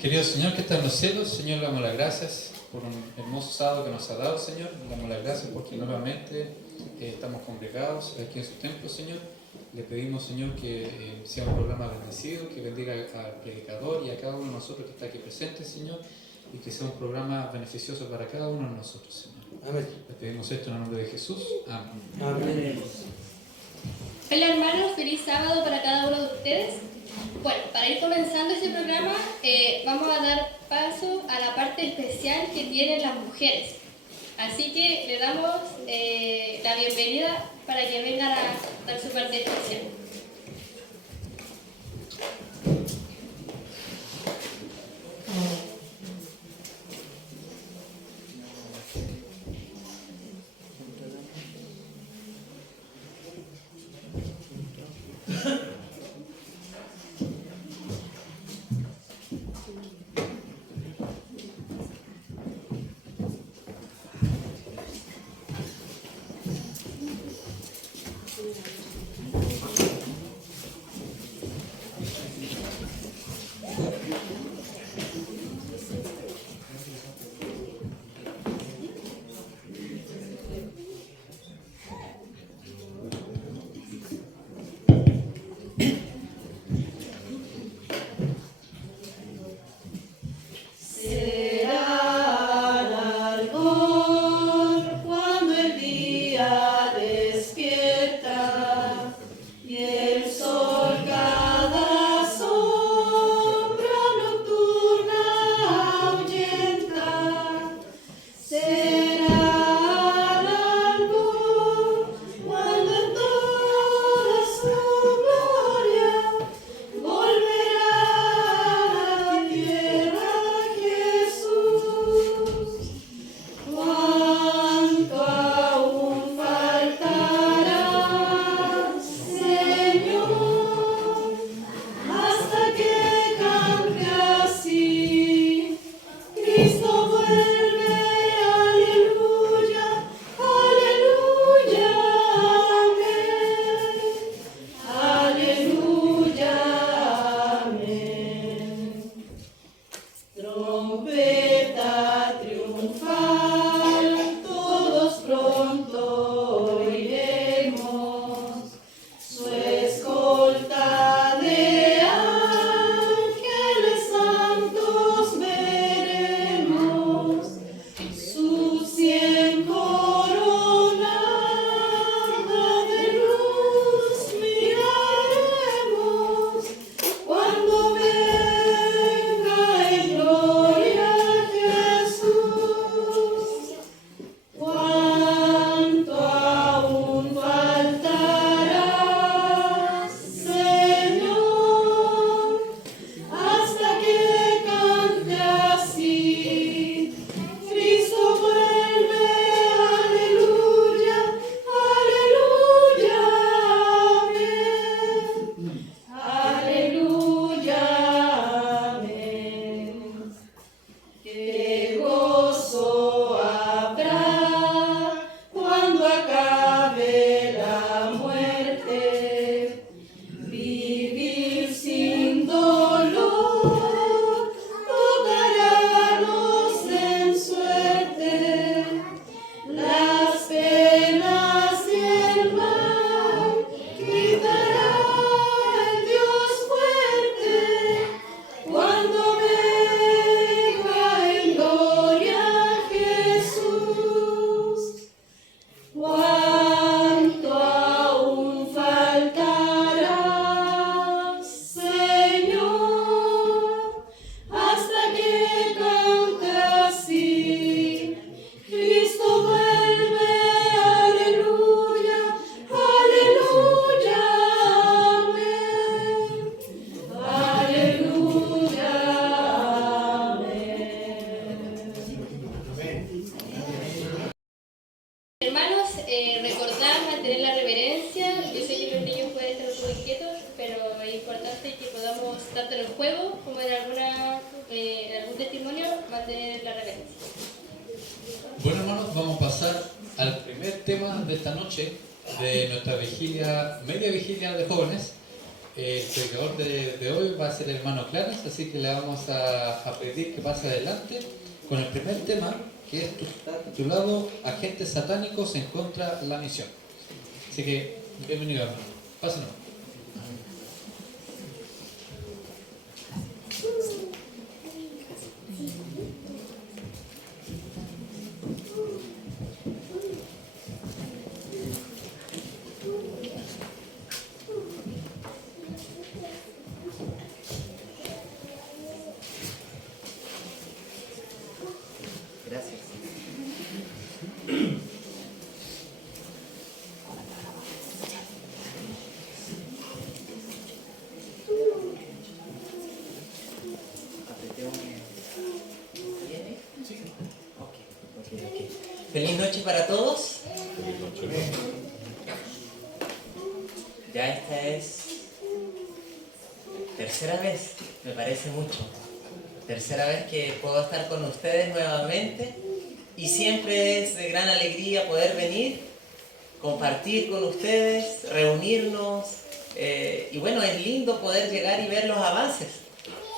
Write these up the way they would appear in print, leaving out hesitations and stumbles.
Querido Señor que está en los cielos, Señor, le damos las gracias por un hermoso sábado que nos ha dado, Señor. Le damos las gracias porque nuevamente estamos congregados aquí en su templo, Señor. Le pedimos, Señor, que sea un programa bendecido, que bendiga al predicador y a cada uno de nosotros que está aquí presente, Señor, y que sea un programa beneficioso para cada uno de nosotros, Señor. Amén. Le pedimos esto en el nombre de Jesús. Amén. Amén. Hola hermanos, feliz sábado para cada uno de ustedes. Bueno, para ir comenzando este programa vamos a dar paso a la parte especial que tienen las mujeres. Así que le damos la bienvenida para que vengan a dar su parte especial. Bueno, hermanos, vamos a pasar al primer tema de esta noche de nuestra vigilia, media vigilia de jóvenes. El predicador de hoy va a ser el hermano Clarence, así que le vamos a pedir que pase adelante con el primer tema, que es titulado Agentes satánicos en contra de la misión. Así que, bienvenido hermano. Pásenos. Gracias. Feliz noche para todos. Ya esta es tercera vez, me parece mucho. Tercera vez que puedo estar con ustedes nuevamente y siempre es de gran alegría poder venir, compartir con ustedes, reunirnos y bueno, es lindo poder llegar y ver los avances.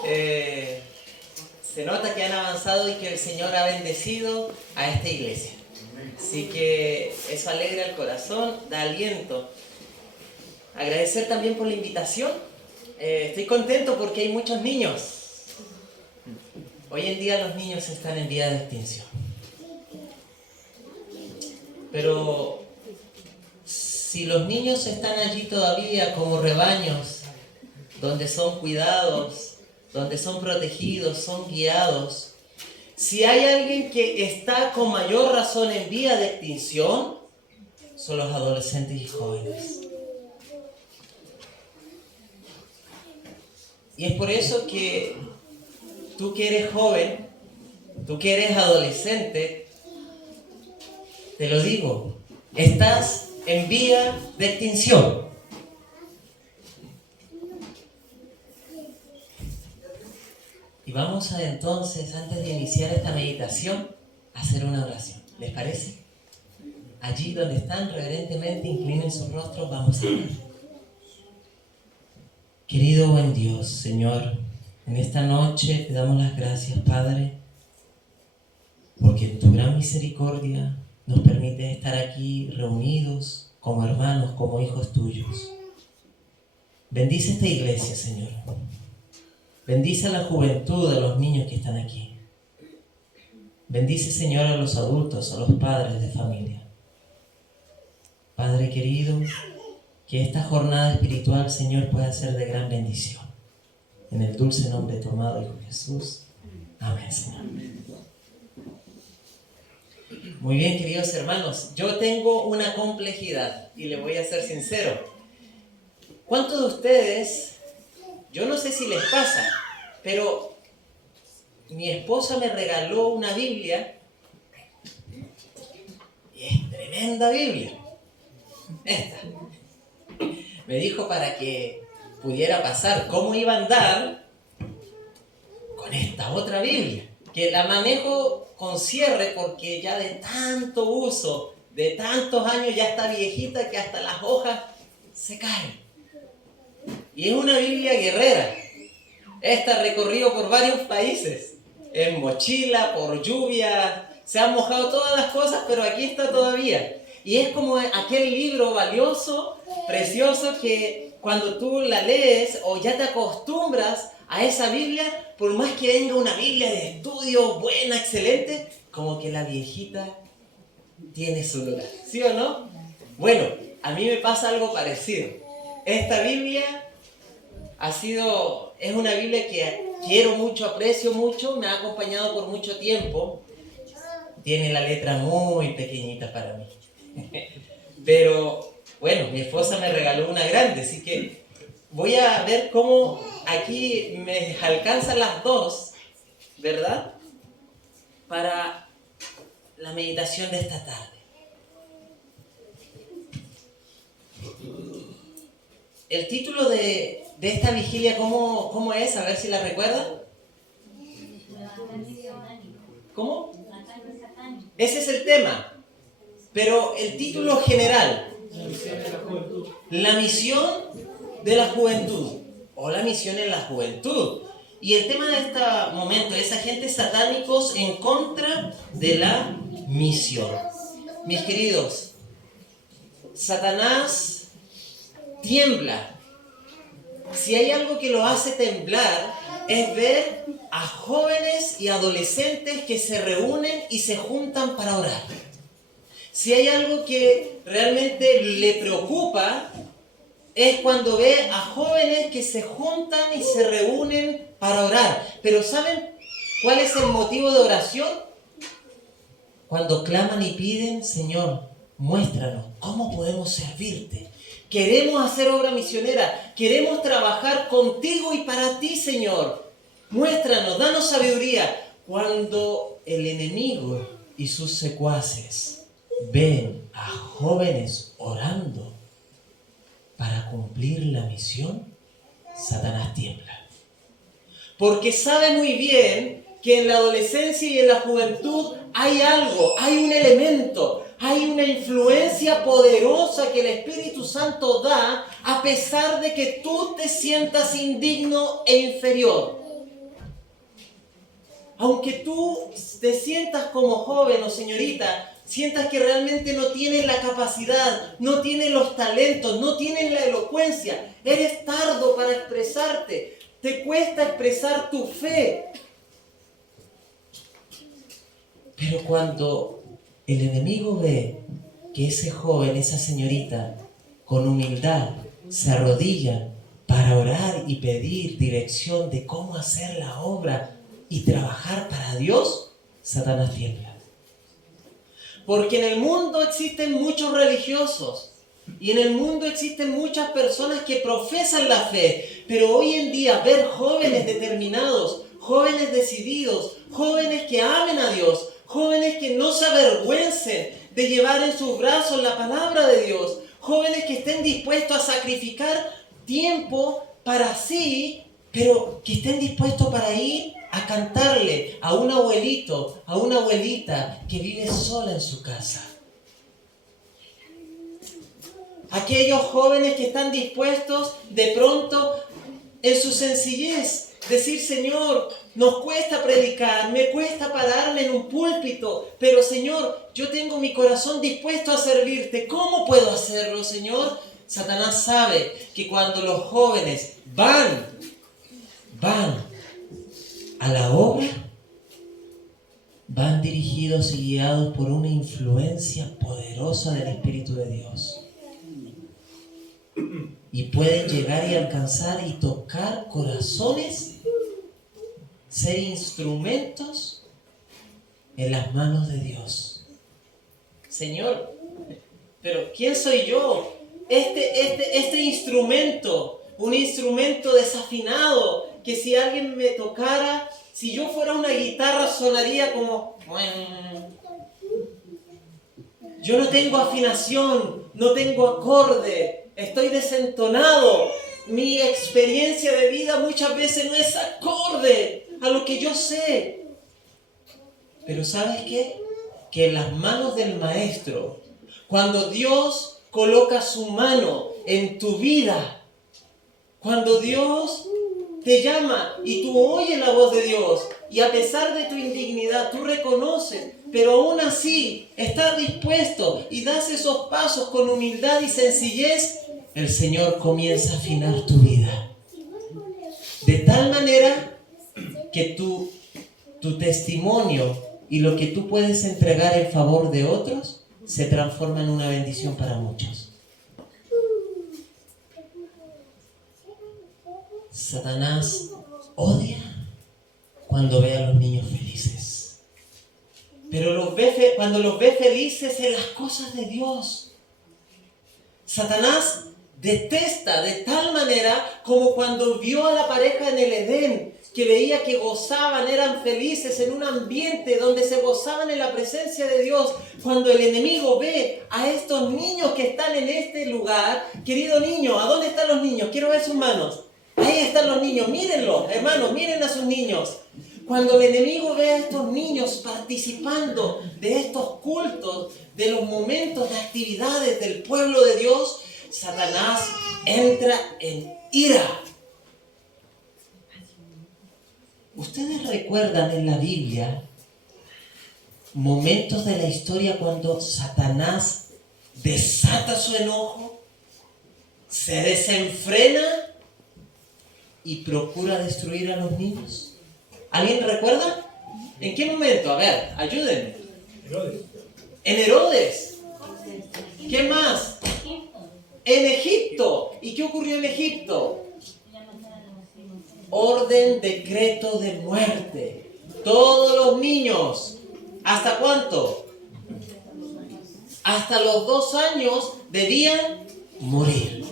Se nota que han avanzado y que el Señor ha bendecido a esta iglesia. Así que eso alegra el corazón, da aliento. Agradecer también por la invitación. Estoy contento porque hay muchos niños. Hoy en día los niños están en vía de extinción. Pero si los niños están allí todavía como rebaños, donde son cuidados, donde son protegidos, son guiados, si hay alguien que está con mayor razón en vía de extinción, son los adolescentes y jóvenes. Y es por eso que tú que eres joven, tú que eres adolescente, te lo digo, estás en vía de extinción. Y vamos a entonces, antes de iniciar esta meditación, a hacer una oración. ¿Les parece? Allí donde están, reverentemente inclinen sus rostros, vamos a orar. Querido buen Dios, Señor, en esta noche te damos las gracias, Padre, porque en tu gran misericordia nos permite estar aquí reunidos como hermanos, como hijos tuyos. Bendice esta iglesia, Señor. Bendice a la juventud, a los niños que están aquí. Bendice, Señor, a los adultos, a los padres de familia. Padre querido, que esta jornada espiritual, Señor, pueda ser de gran bendición. En el dulce nombre de tu amado Hijo Jesús. Amén, Señor. Muy bien, queridos hermanos. Yo tengo una complejidad y le voy a ser sincero. ¿Cuántos de ustedes, yo no sé si les pasa, pero mi esposa me regaló una Biblia y es tremenda Biblia? Esta. Me dijo para que pudiera pasar cómo iba a andar con esta otra Biblia, que la manejo con cierre porque ya de tanto uso, de tantos años, ya está viejita que hasta las hojas se caen. Y es una Biblia guerrera. Esta ha recorrido por varios países, en mochila, por lluvia, se han mojado todas las cosas, pero aquí está todavía. Y es como aquel libro valioso, precioso, que cuando tú la lees o ya te acostumbras a esa Biblia, por más que venga una Biblia de estudio buena, excelente, como que la viejita tiene su lugar, ¿sí o no? Bueno, a mí me pasa algo parecido. Esta Biblia es una Biblia que quiero mucho, aprecio mucho, me ha acompañado por mucho tiempo. Tiene la letra muy pequeñita para mí. Pero bueno, mi esposa me regaló una grande, así que voy a ver cómo aquí me alcanzan las dos, ¿verdad? Para la meditación de esta tarde. El título de esta vigilia, ¿cómo es? A ver si la recuerdan. ¿Cómo? Ese es el tema. Pero el título general, la misión de la juventud o la misión en la juventud. Y el tema de este momento es agentes satánicos en contra de la misión. Mis queridos, Satanás tiembla. Si hay algo que lo hace temblar, es ver a jóvenes y adolescentes que se reúnen y se juntan para orar. Si hay algo que realmente le preocupa, es cuando ve a jóvenes que se juntan y se reúnen para orar. Pero ¿saben cuál es el motivo de oración? Cuando claman y piden, Señor, muéstranos cómo podemos servirte. Queremos hacer obra misionera, queremos trabajar contigo y para ti, Señor. Muéstranos, danos sabiduría. Cuando el enemigo y sus secuaces ven a jóvenes orando para cumplir la misión, Satanás tiembla. Porque sabe muy bien que en la adolescencia y en la juventud hay algo, hay un elemento, hay una influencia poderosa que el Espíritu Santo da a pesar de que tú te sientas indigno e inferior. Aunque tú te sientas como joven o señorita, sientas que realmente no tienes la capacidad, no tienes los talentos, no tienes la elocuencia, eres tardo para expresarte, te cuesta expresar tu fe. Pero cuando el enemigo ve que ese joven, esa señorita, con humildad, se arrodilla para orar y pedir dirección de cómo hacer la obra y trabajar para Dios, Satanás tiembla. Porque en el mundo existen muchos religiosos y en el mundo existen muchas personas que profesan la fe, pero hoy en día ver jóvenes determinados, jóvenes decididos, jóvenes que amen a Dios, jóvenes que no se avergüencen de llevar en sus brazos la palabra de Dios, jóvenes que estén dispuestos a sacrificar tiempo para sí, pero que estén dispuestos para ir a cantarle a un abuelito, a una abuelita que vive sola en su casa. Aquellos jóvenes que están dispuestos de pronto en su sencillez decir, Señor, nos cuesta predicar, me cuesta pararme en un púlpito, pero Señor, yo tengo mi corazón dispuesto a servirte. ¿Cómo puedo hacerlo, Señor? Satanás sabe que cuando los jóvenes van a la obra, van dirigidos y guiados por una influencia poderosa del Espíritu de Dios. Y pueden llegar y alcanzar y tocar corazones, ser instrumentos en las manos de Dios. Señor, pero ¿quién soy yo? Este instrumento, un instrumento desafinado, que si alguien me tocara, si yo fuera una guitarra sonaría como... Yo no tengo afinación, no tengo acorde, estoy desentonado. Mi experiencia de vida muchas veces no es acorde a lo que yo sé. Pero ¿sabes qué? Que en las manos del Maestro, cuando Dios coloca su mano en tu vida, cuando Dios te llama y tú oyes la voz de Dios y a pesar de tu indignidad tú reconoces, pero aún así estás dispuesto y das esos pasos con humildad y sencillez, el Señor comienza a afinar tu vida. De tal manera que tu testimonio y lo que tú puedes entregar en favor de otros se transforma en una bendición para muchos. Satanás odia cuando ve a los niños felices. Pero cuando los ve felices en las cosas de Dios. Satanás detesta de tal manera como cuando vio a la pareja en el Edén, que veía que gozaban, eran felices en un ambiente donde se gozaban en la presencia de Dios. Cuando el enemigo ve a estos niños que están en este lugar, querido niño, ¿a dónde están los niños? Quiero ver sus manos. Ahí están los niños, mírenlos, hermanos, miren a sus niños. Cuando el enemigo ve a estos niños participando de estos cultos, de los momentos de actividades del pueblo de Dios, Satanás entra en ira. ¿Ustedes recuerdan en la Biblia momentos de la historia cuando Satanás desata su enojo, se desenfrena y procura destruir a los niños? ¿Alguien recuerda? ¿En qué momento? A ver, ayúdenme. En Herodes. ¿Qué más? En Egipto. ¿Y qué ocurrió en Egipto? Orden, decreto de muerte. Todos los niños. ¿Hasta cuánto? Hasta los 2 años debían morir.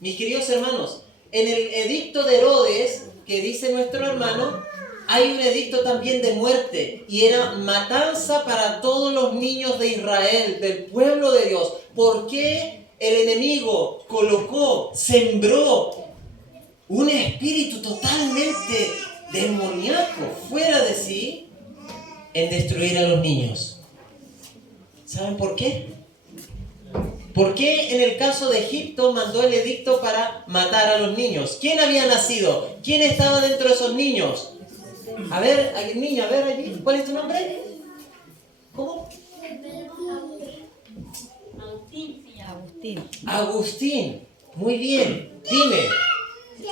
Mis queridos hermanos, en el edicto de Herodes, que dice nuestro hermano, hay un edicto también de muerte, y era matanza para todos los niños de Israel, del pueblo de Dios. ¿Por qué el enemigo colocó, sembró un espíritu totalmente demoníaco, fuera de sí, en destruir a los niños? ¿Saben por qué? ¿Por qué en el caso de Egipto mandó el edicto para matar a los niños? ¿Quién había nacido? ¿Quién estaba dentro de esos niños? A ver, niña, a ver allí. ¿Cuál es tu nombre? ¿Cómo? Agustín. Muy bien. Dime,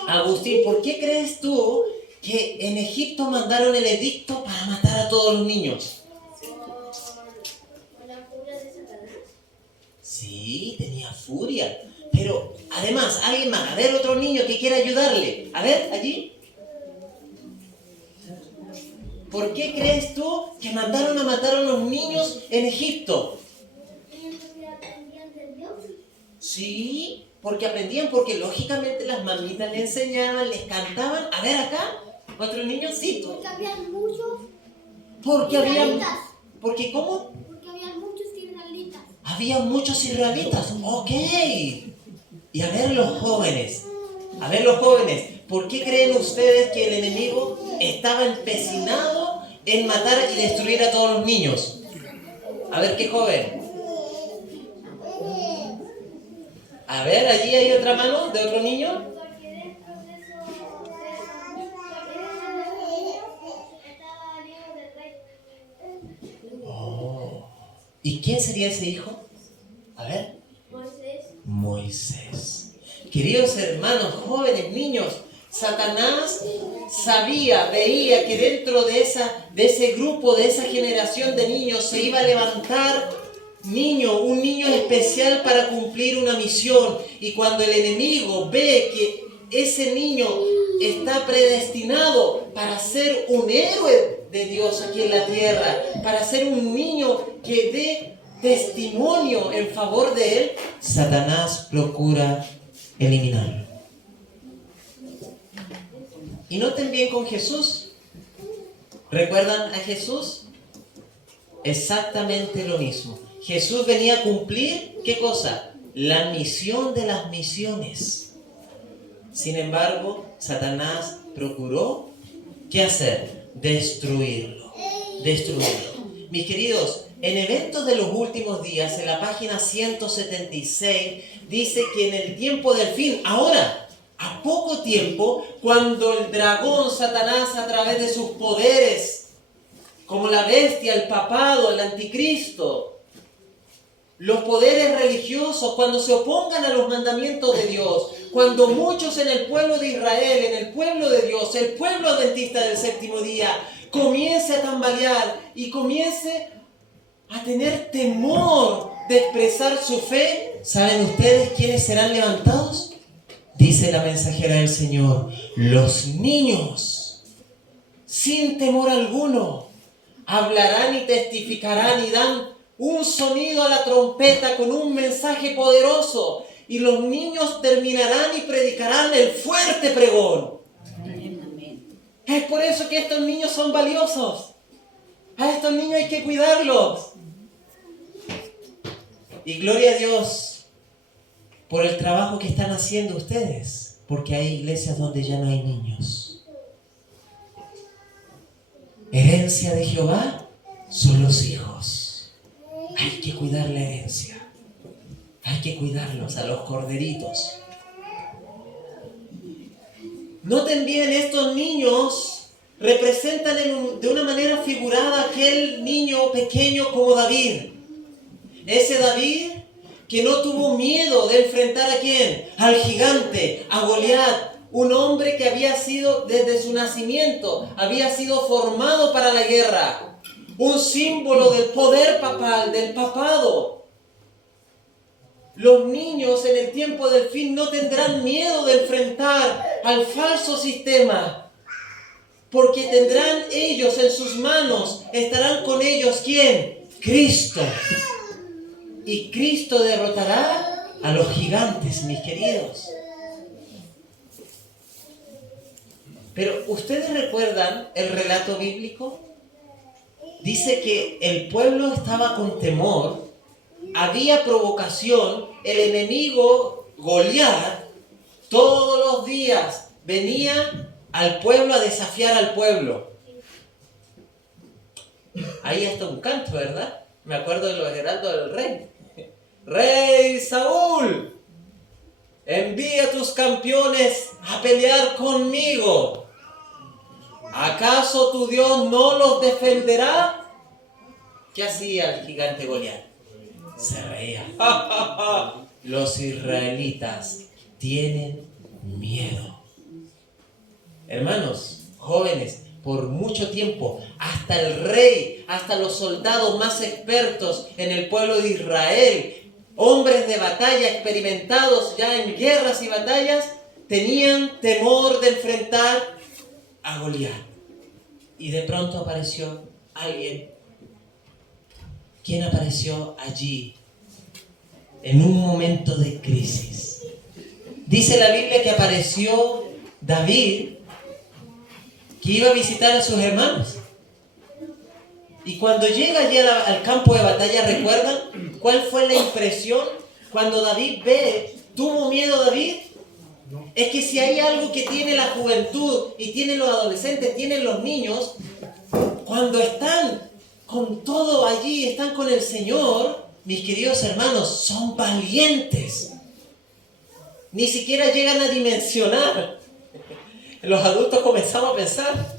Agustín, ¿por qué crees tú que en Egipto mandaron el edicto para matar a todos los niños? ¿Por la furia de Satanás? Sí, tenía furia. Pero además, alguien más. A ver, otro niño que quiera ayudarle. A ver, allí. ¿Por qué crees tú que mandaron a matar a los niños en Egipto? Porque aprendían de Dios. Sí, porque aprendían, porque lógicamente las mamitas les enseñaban, les cantaban. A ver acá, otros niños, sí. Porque habían muchos Porque había... israelitas. ¿Por qué cómo? Porque habían muchos israelitas. Había muchos israelitas. Ok. Y a ver los jóvenes. A ver los jóvenes. ¿Por qué creen ustedes que el enemigo estaba empecinado en matar y destruir a todos los niños? A ver qué joven. A ver, allí hay otra mano de otro niño. Porque dentro de eso estaba el hijo del rey. Oh. ¿Y quién sería ese hijo? A ver. Moisés. Moisés. Queridos hermanos, jóvenes, niños, Satanás sabía, veía que dentro de ese grupo, de esa generación de niños, se iba a levantar un niño especial para cumplir una misión. Y cuando el enemigo ve que ese niño está predestinado para ser un héroe de Dios aquí en la tierra, para ser un niño que dé testimonio en favor de él, Satanás procura eliminarlo. Y noten bien con Jesús. ¿Recuerdan a Jesús? Exactamente lo mismo. Jesús venía a cumplir, ¿qué cosa? La misión de las misiones. Sin embargo, Satanás procuró, ¿qué hacer? Destruirlo. Mis queridos, en Eventos de los Últimos Días, en la página 176, dice que en el tiempo del fin, ahora, a poco tiempo, cuando el dragón Satanás, a través de sus poderes, como la bestia, el papado, el anticristo, los poderes religiosos, cuando se opongan a los mandamientos de Dios, cuando muchos en el pueblo de Israel, en el pueblo de Dios, el pueblo adventista del séptimo día, comience a tambalear y comience a tener temor de expresar su fe, ¿saben ustedes quiénes serán levantados? Dice la mensajera del Señor, los niños, sin temor alguno, hablarán y testificarán y dan un sonido a la trompeta con un mensaje poderoso, y los niños terminarán y predicarán el fuerte pregón. Es por eso que estos niños son valiosos. A estos niños hay que cuidarlos. Y gloria a Dios por el trabajo que están haciendo ustedes, porque hay iglesias donde ya no hay niños. Herencia de Jehová son los hijos. Hay que cuidar la herencia. Hay que cuidarlos, a los corderitos. Noten bien, estos niños representan de una manera figurada aquel niño pequeño como David. Ese David que no tuvo miedo de enfrentar ¿a quién? Al gigante, a Goliat, un hombre que había sido desde su nacimiento, había sido formado para la guerra, un símbolo del poder papal, del papado. Los niños en el tiempo del fin no tendrán miedo de enfrentar al falso sistema, porque tendrán ellos en sus manos, estarán con ellos ¿quién? Cristo. Y Cristo derrotará a los gigantes, mis queridos. Pero ¿ustedes recuerdan el relato bíblico? Dice que el pueblo estaba con temor, había provocación, el enemigo Goliat todos los días venía al pueblo a desafiar al pueblo. Ahí está un canto, ¿verdad? Me acuerdo de los heraldos del rey. Rey Saúl, envía a tus campeones a pelear conmigo. ¿Acaso tu Dios no los defenderá? ¿Qué hacía el gigante Goliat? Se reía. Los israelitas tienen miedo. Hermanos, jóvenes, por mucho tiempo, hasta el rey, hasta los soldados más expertos en el pueblo de Israel, hombres de batalla experimentados ya en guerras y batallas, tenían temor de enfrentar a Goliat. Y de pronto apareció alguien. ¿Quién apareció allí en un momento de crisis? Dice la Biblia que apareció David, que iba a visitar a sus hermanos. Y cuando llega allí al campo de batalla, ¿recuerdan cuál fue la impresión? Cuando David ve, ¿tuvo miedo David? Es que si hay algo que tiene la juventud y tienen los adolescentes, tienen los niños, cuando están con todo allí, están con el Señor, mis queridos hermanos, son valientes. Ni siquiera llegan a dimensionar. Los adultos comenzamos a pensar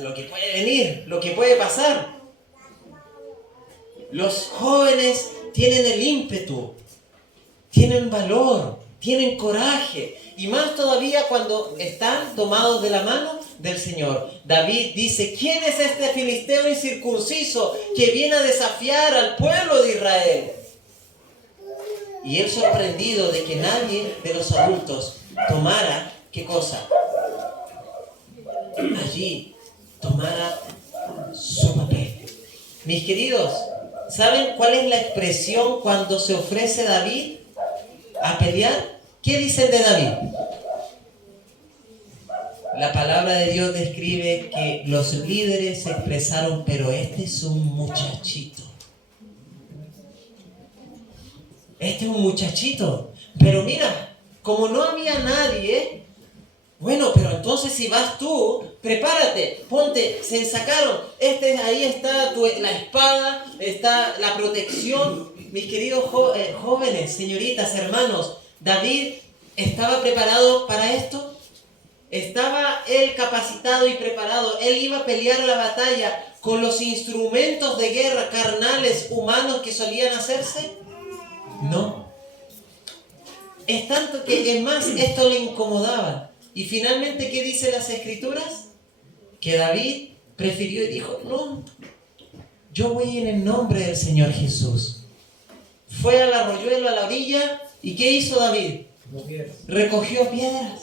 lo que puede venir, lo que puede pasar. Los jóvenes tienen el ímpetu, tienen valor, tienen coraje, y más todavía cuando están tomados de la mano del Señor. David dice, ¿quién es este filisteo incircunciso que viene a desafiar al pueblo de Israel? Y él sorprendido de que nadie de los adultos tomara, ¿qué cosa? Allí tomara su papel. Mis queridos, ¿saben cuál es la expresión cuando se ofrece David a pelear? ¿Qué dicen de David? La palabra de Dios describe que los líderes se expresaron, pero este es un muchachito. Este es un muchachito. Pero mira, como no había nadie, bueno, pero entonces si vas tú, prepárate, ponte, se ensacaron. Ahí está la espada, está la protección. Mis queridos jóvenes, señoritas, hermanos, David estaba preparado para esto. ¿Estaba él capacitado y preparado? ¿Él iba a pelear la batalla con los instrumentos de guerra carnales, humanos que solían hacerse? No. Es tanto que, es más, esto le incomodaba. Y finalmente, ¿qué dicen las Escrituras? Que David prefirió y dijo, no, yo voy en el nombre del Señor Jesús. Fue al arroyuelo, a la orilla, ¿y qué hizo David? Recogió piedras.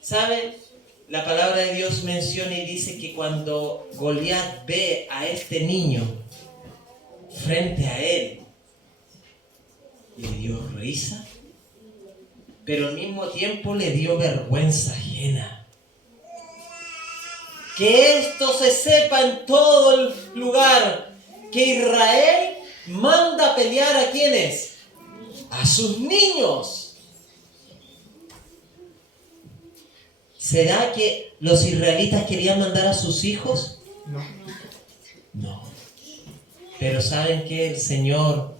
¿Saben? La palabra de Dios menciona y dice que cuando Goliat ve a este niño frente a él, le dio risa, pero al mismo tiempo le dio vergüenza ajena. Que esto se sepa en todo el lugar, que Israel manda a pelear ¿a quiénes? A sus niños. ¿Será que los israelitas querían mandar a sus hijos? No. Pero ¿saben qué? El Señor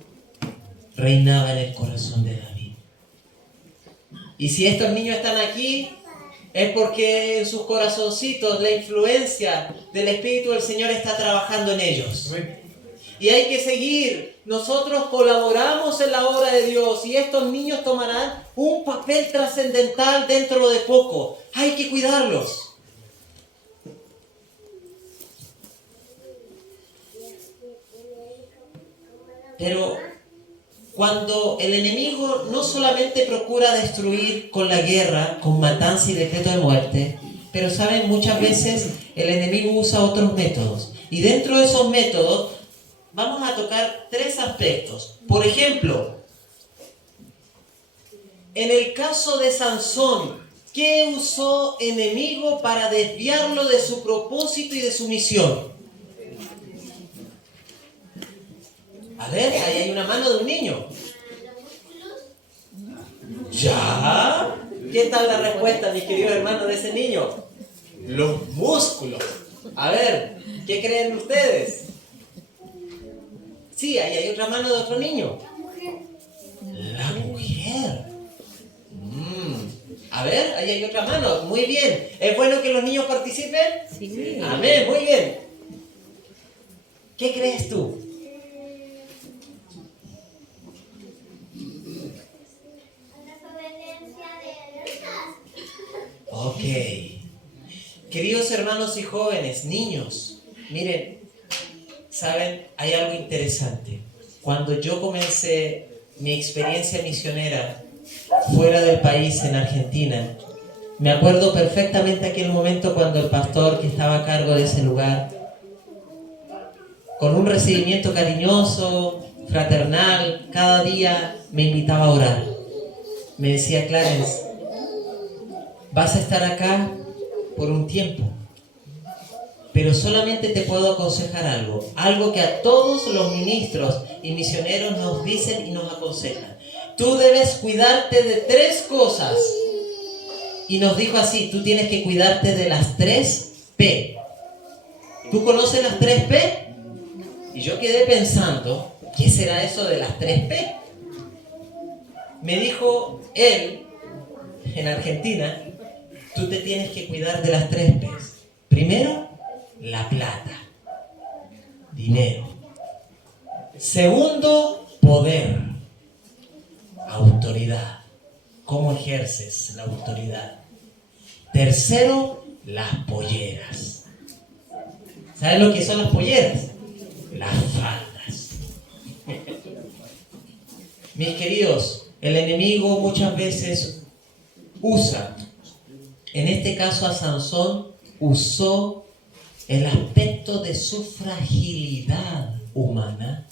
reinaba en el corazón de David. Y si estos niños están aquí, es porque en sus corazoncitos la influencia del Espíritu del Señor está trabajando en ellos. Y hay que seguir. Nosotros colaboramos en la obra de Dios y estos niños tomarán un papel trascendental dentro de poco. Hay que cuidarlos. Pero cuando el enemigo no solamente procura destruir con la guerra, con matanza y decreto de muerte, pero saben, muchas veces el enemigo usa otros métodos. Y dentro de esos métodos vamos a tocar 3 aspectos. Por ejemplo, en el caso de Sansón, ¿qué usó enemigo para desviarlo de su propósito y de su misión? A ver, ahí hay una mano de un niño. ¿Ya? ¿Qué tal la respuesta, mis queridos hermanos, de ese niño? Los músculos. A ver, ¿qué creen ustedes? Sí, ahí hay otra mano de otro niño. La mujer. A ver, ahí hay otra mano. Muy bien. ¿Es bueno que los niños participen? Sí. Amén, muy bien. ¿Qué crees tú? Ok. Queridos hermanos y jóvenes, niños, miren, ¿saben? Hay algo interesante. Cuando yo comencé mi experiencia misionera fuera del país, en Argentina, me acuerdo perfectamente aquel momento cuando el pastor que estaba a cargo de ese lugar, con un recibimiento cariñoso, fraternal, cada día me invitaba a orar. Me decía: Clarence, vas a estar acá por un tiempo, pero solamente te puedo aconsejar algo que a todos los ministros y misioneros nos dicen y nos aconsejan. Tú debes cuidarte de 3 cosas. Y nos dijo así: tú tienes que cuidarte de las 3 P. ¿Tú conoces las 3 P? Y yo quedé pensando, ¿qué será eso de las 3 P? Me dijo él, en Argentina: tú te tienes que cuidar de las 3 P's. Primero, la plata, dinero. Segundo, poder, autoridad. ¿Cómo ejerces la autoridad? Tercero, las polleras. ¿Sabes lo que son las polleras? Las faldas. Mis queridos, el enemigo muchas veces usa, en este caso a Sansón, usó el aspecto de su fragilidad humana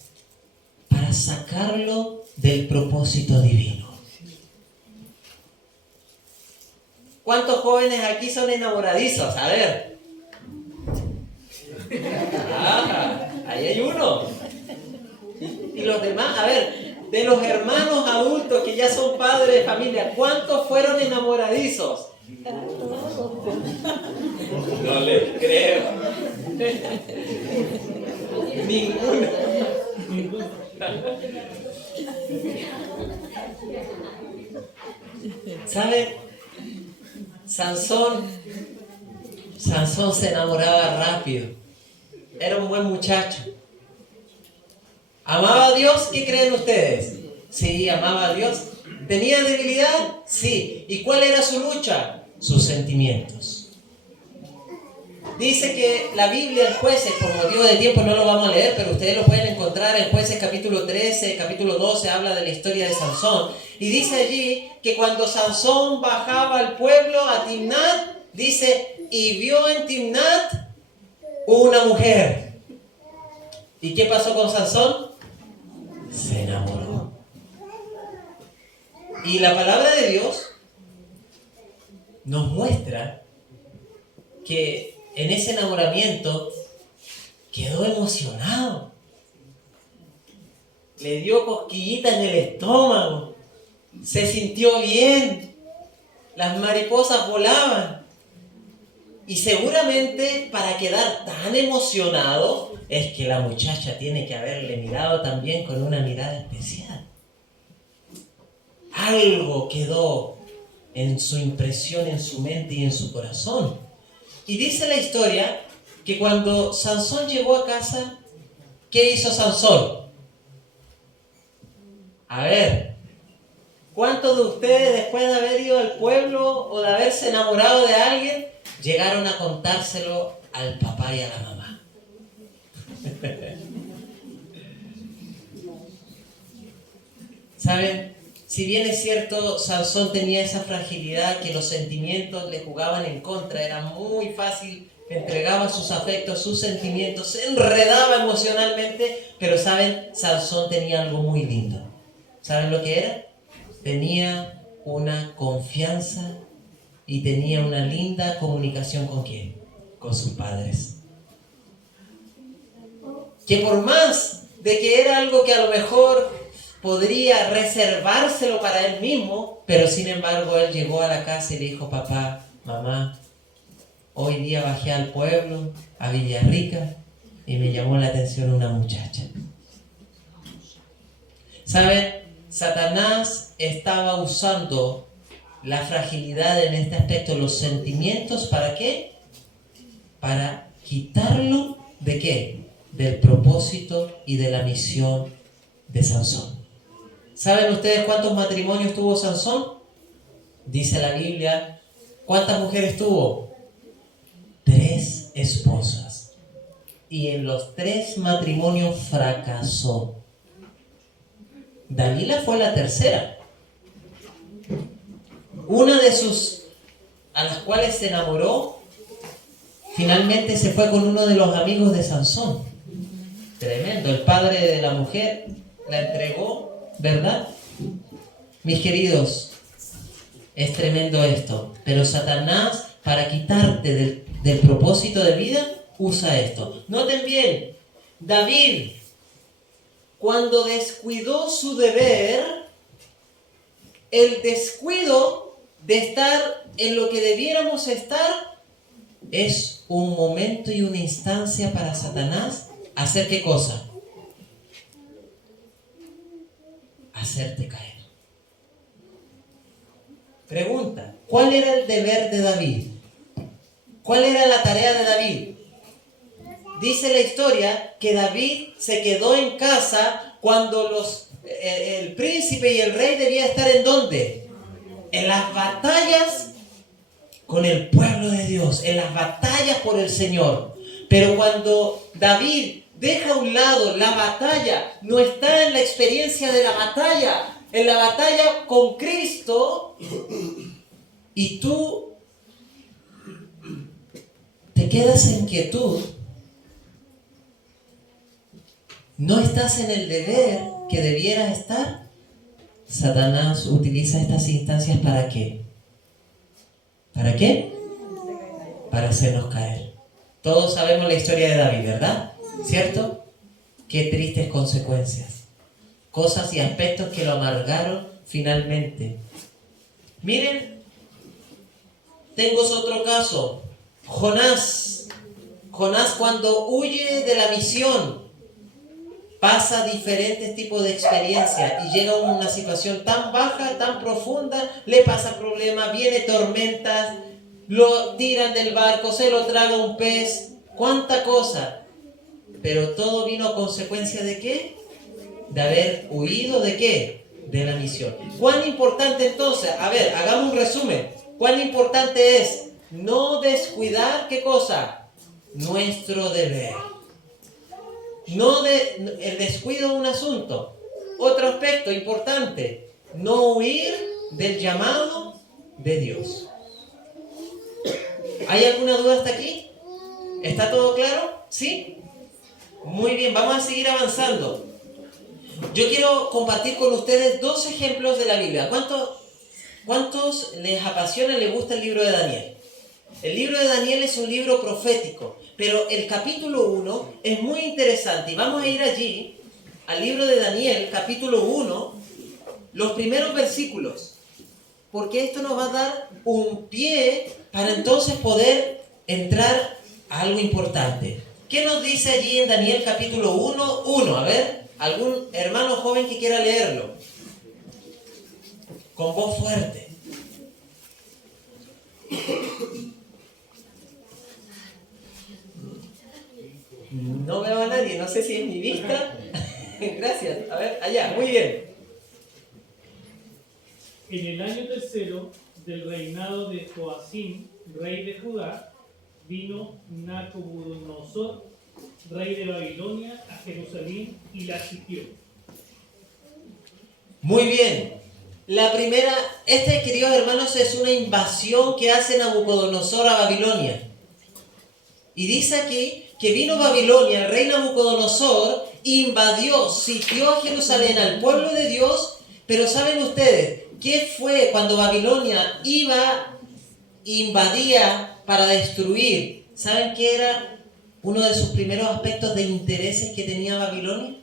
para sacarlo del propósito divino. ¿Cuántos jóvenes aquí son enamoradizos? A ver. Ahí hay uno. Y los demás, a ver, de los hermanos adultos que ya son padres de familia, ¿cuántos fueron enamoradizos? No les creo. Ninguno. ¿Saben? Sansón se enamoraba rápido. Era un buen muchacho. ¿Amaba a Dios? ¿Qué creen ustedes? Sí, amaba a Dios. ¿Tenía debilidad? Sí. ¿Y cuál era su lucha? Sus sentimientos. Dice que la Biblia en Jueces, por motivo de tiempo no lo vamos a leer, pero ustedes lo pueden encontrar en Jueces capítulo 13, capítulo 12, habla de la historia de Sansón. Y dice allí que cuando Sansón bajaba al pueblo a Timnat, dice, y vio en Timnat una mujer. ¿Y qué pasó con Sansón? Se enamoró. Y la palabra de Dios nos muestra que en ese enamoramiento quedó emocionado. Le dio cosquillitas en el estómago. Se sintió bien. Las mariposas volaban. Y seguramente para quedar tan emocionado es que la muchacha tiene que haberle mirado también con una mirada especial. algo quedó en su impresión, en su mente y en su corazón. Y dice la historia que cuando Sansón llegó a casa, ¿qué hizo Sansón? A ver, ¿cuántos de ustedes después de haber ido al pueblo o de haberse enamorado de alguien, llegaron a contárselo al papá y a la mamá? ¿Saben? Si bien es cierto, Sansón tenía esa fragilidad que los sentimientos le jugaban en contra, era muy fácil, entregaba sus afectos, sus sentimientos, se enredaba emocionalmente, pero ¿saben? Sansón tenía algo muy lindo. ¿Saben lo que era? Tenía una confianza y tenía una linda comunicación ¿con quién? Con sus padres. Que por más de que era algo que a lo mejor podría reservárselo para él mismo, pero sin embargo él llegó a la casa y le dijo: papá, mamá, hoy día bajé al pueblo, a Villarrica, y me llamó la atención una muchacha. ¿Saben? Satanás estaba usando la fragilidad en este aspecto, los sentimientos, ¿para qué? Para quitarlo ¿de qué? Del propósito y de la misión de Sansón. ¿Saben ustedes cuántos matrimonios tuvo Sansón? Dice la Biblia. ¿Cuántas mujeres tuvo? 3 esposas. Y en los 3 matrimonios fracasó. Dalila fue la tercera. Una de sus, a las cuales se enamoró, finalmente se fue con uno de los amigos de Sansón. Tremendo. El padre de la mujer la entregó, ¿verdad? Mis queridos, es tremendo esto. Pero Satanás, para quitarte del propósito de vida, usa esto. Noten bien, David, cuando descuidó su deber, el descuido de estar en lo que debiéramos estar, es un momento y una instancia para Satanás hacer ¿qué cosa? Hacerte caer. Pregunta, ¿cuál era el deber de David? ¿Cuál era la tarea de David? Dice la historia que David se quedó en casa cuando el príncipe y el rey debía estar ¿en dónde? En las batallas con el pueblo de Dios, en las batallas por el Señor. Pero cuando David deja a un lado la batalla, no está en la experiencia de la batalla, en la batalla con Cristo, y tú te quedas en quietud, no estás en el deber que debieras estar. Satanás utiliza estas instancias ¿para qué? ¿Para qué? Para hacernos caer. Todos sabemos la historia de David, ¿verdad? ¿Cierto? Qué tristes consecuencias. Cosas y aspectos que lo amargaron finalmente. Miren, tengo otro caso. Jonás. Jonás, cuando huye de la misión, pasa diferentes tipos de experiencias y llega a una situación tan baja, tan profunda, le pasan problemas, viene tormentas, lo tiran del barco, se lo traga un pez, cuánta cosa. Pero todo vino a consecuencia ¿de qué? De haber huido ¿de qué? De la misión. ¿Cuán importante entonces? A ver, hagamos un resumen. ¿Cuán importante es no descuidar qué cosa? Nuestro deber. El descuido de un asunto. Otro aspecto importante, no huir del llamado de Dios. ¿Hay alguna duda hasta aquí? ¿Está todo claro? ¿Sí? Muy bien, vamos a seguir avanzando. Yo quiero compartir con ustedes 2 ejemplos de la Biblia. ¿Cuántos les apasiona, les gusta el libro de Daniel? El libro de Daniel es un libro profético, pero el capítulo 1 es muy interesante y vamos a ir allí, al libro de Daniel, capítulo 1, los primeros versículos, porque esto nos va a dar un pie para entonces poder entrar a algo importante. ¿Qué nos dice allí en Daniel capítulo 1? A ver, algún hermano joven que quiera leerlo. con voz fuerte. No veo a nadie, no sé si es mi vista. Gracias. A ver, allá, muy bien. En el año tercero del reinado de Joacim, rey de Judá, vino Nabucodonosor, rey de Babilonia, a Jerusalén y la sitió. Muy bien. La primera, queridos hermanos, es una invasión que hace Nabucodonosor a Babilonia. Y dice aquí que vino Babilonia, el rey Nabucodonosor, invadió, sitió a Jerusalén, al pueblo de Dios, pero ¿saben ustedes qué fue cuando Babilonia invadía para destruir? ¿Saben qué era uno de sus primeros aspectos de intereses que tenía Babilonia?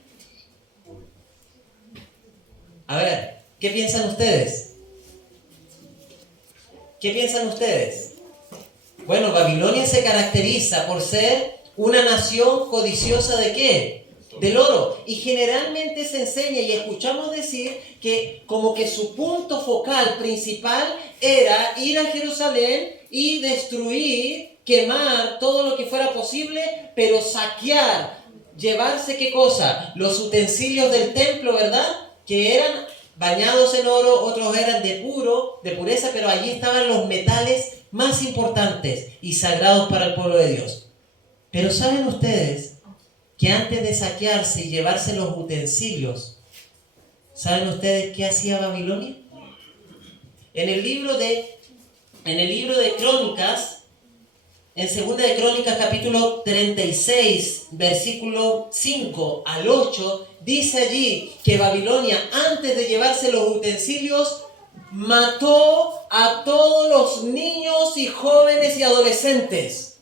A ver, ¿qué piensan ustedes? ¿Qué piensan ustedes? Bueno, Babilonia se caracteriza por ser una nación codiciosa ¿de qué? Del oro. Y generalmente se enseña y escuchamos decir que como que su punto focal principal era ir a Jerusalén y destruir, quemar todo lo que fuera posible, pero saquear, llevarse ¿qué cosa? Los utensilios del templo, ¿verdad? Que eran bañados en oro, otros eran de pureza, pero allí estaban los metales más importantes y sagrados para el pueblo de Dios. Pero ¿saben ustedes que antes de saquearse y llevarse los utensilios, ¿saben ustedes qué hacía Babilonia? En el libro de Crónicas, en 2 de Crónicas capítulo 36, versículo 5 al 8, dice allí que Babilonia, antes de llevarse los utensilios, mató a todos los niños y jóvenes y adolescentes.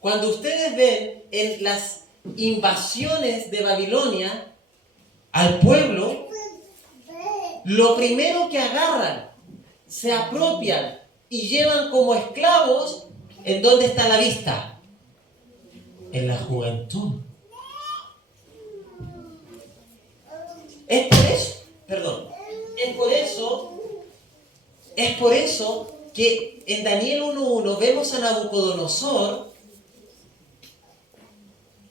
Cuando ustedes ven en las invasiones de Babilonia al pueblo, lo primero que agarran, se apropian y llevan como esclavos, ¿en dónde está la vista? En la juventud. Es por eso que en Daniel 1.1 vemos a Nabucodonosor,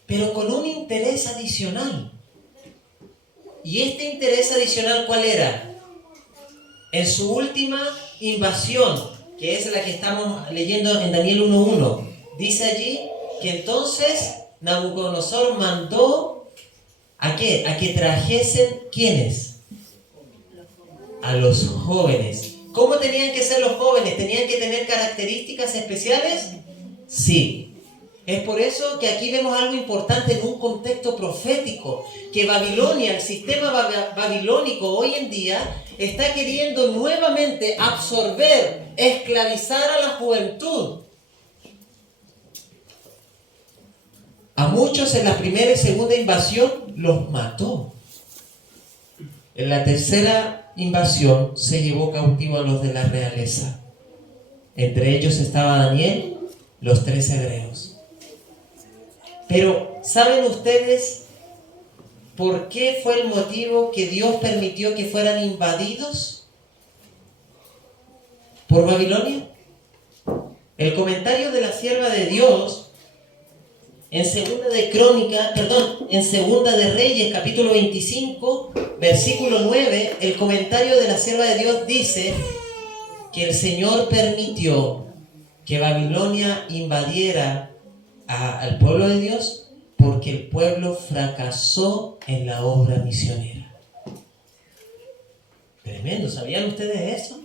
pero con un interés adicional. ¿Y este interés adicional cuál era? En su última invasión, que es la que estamos leyendo en Daniel 1.1, dice allí que entonces Nabucodonosor mandó ¿a qué? A que trajesen, ¿quiénes? A los jóvenes. ¿Cómo tenían que ser los jóvenes? ¿Tenían que tener características especiales? Sí. Es por eso que aquí vemos algo importante en un contexto profético, que Babilonia, el sistema babilónico hoy en día, está queriendo nuevamente absorber, esclavizar a la juventud. A muchos en la primera y segunda invasión los mató. En la tercera invasión se llevó cautivo a los de la realeza. Entre ellos estaba Daniel, los 3 hebreos. Pero, ¿saben ustedes por qué fue el motivo que Dios permitió que fueran invadidos por Babilonia? El comentario de la sierva de Dios en Segunda de Reyes, capítulo 25, versículo 9, el comentario de la sierva de Dios dice que el Señor permitió que Babilonia invadiera al pueblo de Dios porque el pueblo fracasó en la obra misionera. Tremendo, ¿sabían ustedes eso?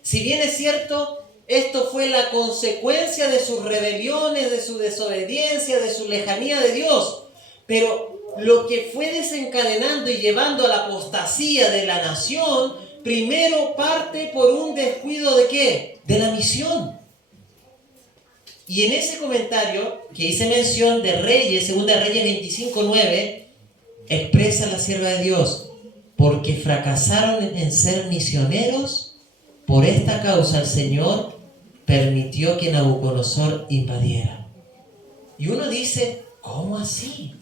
Si bien es cierto, esto fue la consecuencia de sus rebeliones, de su desobediencia, de su lejanía de Dios, pero lo que fue desencadenando y llevando a la apostasía de la nación, primero parte por un descuido ¿de qué? De la misión. Y en ese comentario que hice mención de Reyes, 2 Reyes 25:9, expresa la sierva de Dios: porque fracasaron en ser misioneros, por esta causa el Señor permitió que Nabucodonosor invadiera. Y uno dice, ¿cómo así?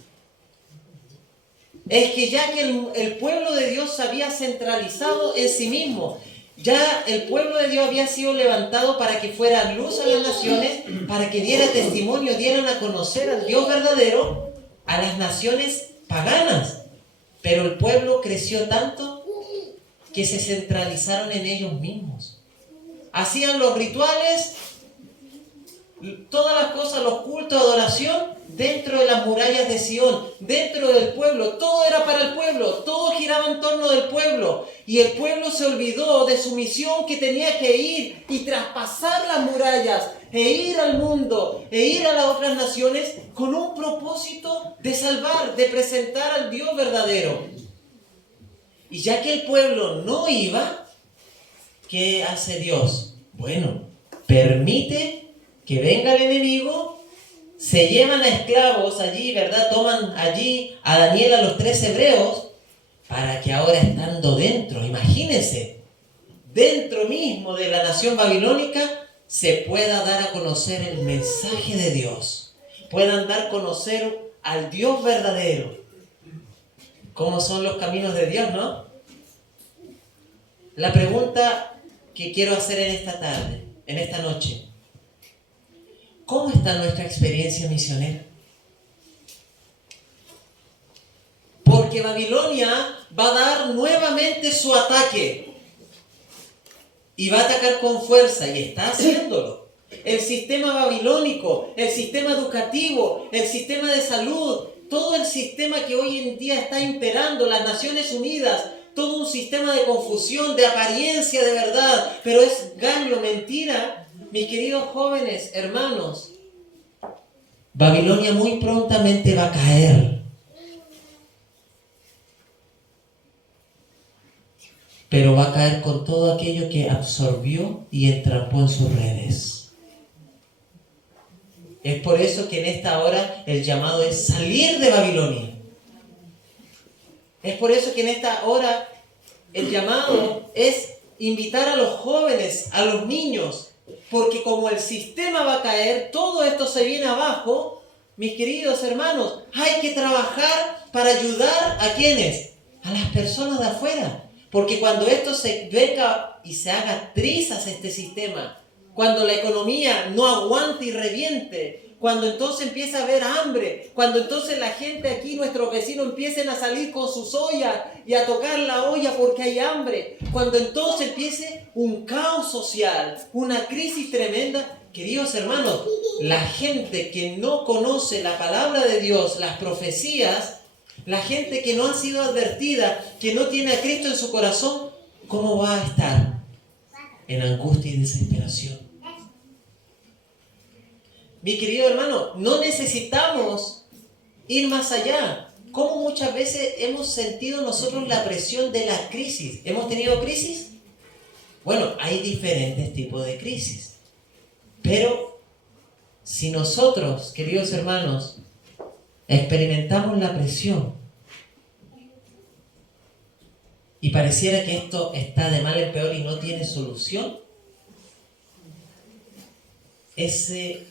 es que ya que el pueblo de Dios se había centralizado en sí mismo, ya el pueblo de Dios había sido levantado para que fuera luz a las naciones, para que diera testimonio, dieran a conocer al Dios verdadero a las naciones paganas. Pero el pueblo creció tanto que se centralizaron en ellos mismos. Hacían los rituales, todas las cosas, los cultos, adoración, dentro de las murallas de Sion, dentro del pueblo. Todo era para el pueblo, todo giraba en torno del pueblo. Y el pueblo se olvidó de su misión, que tenía que ir y traspasar las murallas, e ir al mundo, e ir a las otras naciones con un propósito de salvar, de presentar al Dios verdadero. Y ya que el pueblo no iba, ¿qué hace Dios? Bueno, permite que venga el enemigo, se llevan a esclavos allí, ¿verdad? Toman allí a Daniel, a los 3 hebreos, para que ahora estando dentro, imagínense, dentro mismo de la nación babilónica, se pueda dar a conocer el mensaje de Dios, puedan dar a conocer al Dios verdadero. ¿Cómo son los caminos de Dios, no? La pregunta que quiero hacer en esta tarde, en esta noche: ¿cómo está nuestra experiencia misionera? Porque Babilonia va a dar nuevamente su ataque y va a atacar con fuerza, y está haciéndolo. El sistema babilónico, el sistema educativo, el sistema de salud, todo el sistema que hoy en día está imperando, las Naciones Unidas, todo un sistema de confusión, de apariencia de verdad, pero es engaño, mentira. Mis queridos jóvenes, hermanos, Babilonia muy prontamente va a caer. Pero va a caer con todo aquello que absorbió y entrampó en sus redes. Es por eso que en esta hora el llamado es salir de Babilonia. Es por eso que en esta hora el llamado es invitar a los jóvenes, a los niños, porque como el sistema va a caer, todo esto se viene abajo. Mis queridos hermanos, hay que trabajar para ayudar ¿a quiénes? A las personas de afuera. Porque cuando esto se venga y se haga trizas este sistema, cuando la economía no aguante y reviente, cuando entonces empieza a haber hambre, cuando entonces la gente aquí, nuestros vecinos, empiecen a salir con sus ollas y a tocar la olla porque hay hambre, cuando entonces empiece un caos social, una crisis tremenda, queridos hermanos, la gente que no conoce la palabra de Dios, las profecías, la gente que no ha sido advertida, que no tiene a Cristo en su corazón, ¿cómo va a estar? En angustia y desesperación. Mi querido hermano, no necesitamos ir más allá. ¿Cómo muchas veces hemos sentido nosotros la presión de la crisis? ¿Hemos tenido crisis? Bueno, hay diferentes tipos de crisis. Pero si nosotros, queridos hermanos, experimentamos la presión y pareciera que esto está de mal en peor y no tiene solución, ese,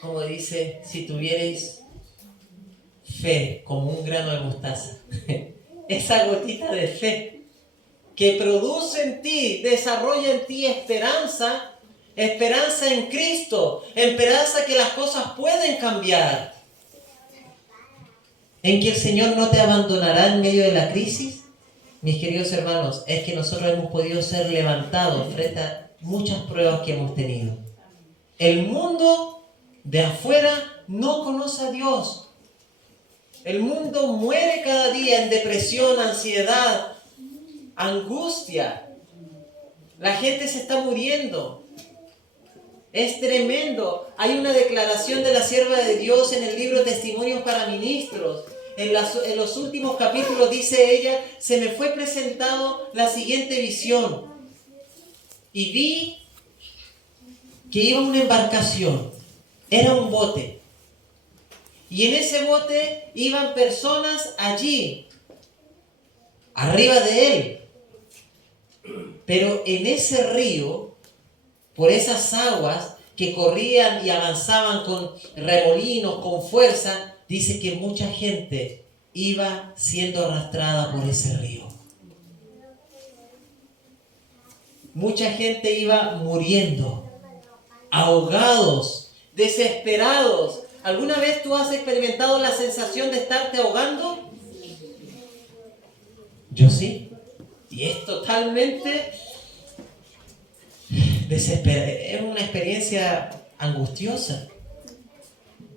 como dice, si tuvierais fe como un grano de mostaza, esa gotita de fe que produce en ti, desarrolla en ti esperanza, esperanza en Cristo, esperanza que las cosas pueden cambiar, en que el Señor no te abandonará en medio de la crisis. Mis queridos hermanos, es que nosotros hemos podido ser levantados frente a muchas pruebas que hemos tenido. El mundo de afuera no conoce a Dios. El mundo muere cada día en depresión, ansiedad, angustia. La gente se está muriendo. Es tremendo. Hay una declaración de la sierva de Dios en el libro Testimonios para Ministros. En los últimos capítulos dice ella: se me fue presentado la siguiente visión. Y vi que iba una embarcación. Era un bote. Y en ese bote iban personas allí, arriba de él. Pero en ese río, por esas aguas que corrían y avanzaban con remolinos, con fuerza, dice que mucha gente iba siendo arrastrada por ese río. Mucha gente iba muriendo, ahogados, desesperados. ¿Alguna vez tú has experimentado la sensación de estarte ahogando? Yo sí. Y es totalmente es una experiencia angustiosa.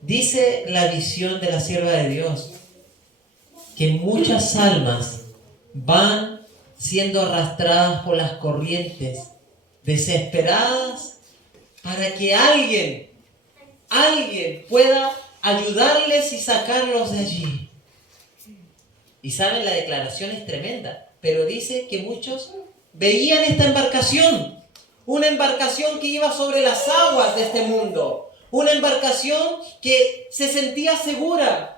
Dice la visión de la sierva de Dios que muchas almas van siendo arrastradas por las corrientes, desesperadas, para que alguien pueda ayudarles y sacarlos de allí. Y saben, la declaración es tremenda, pero dice que muchos veían esta embarcación, una embarcación que iba sobre las aguas de este mundo, una embarcación que se sentía segura,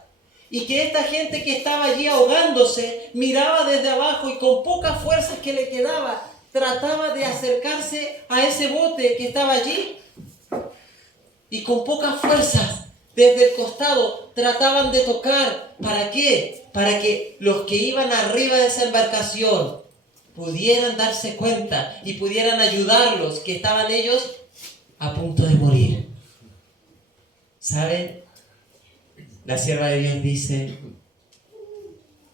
y que esta gente que estaba allí ahogándose miraba desde abajo y con pocas fuerzas que le quedaba, trataba de acercarse a ese bote que estaba allí. Y con pocas fuerzas, desde el costado, trataban de tocar. ¿Para qué? Para que los que iban arriba de esa embarcación pudieran darse cuenta y pudieran ayudarlos, que estaban ellos a punto de morir. ¿Saben? La sierva de Dios dice: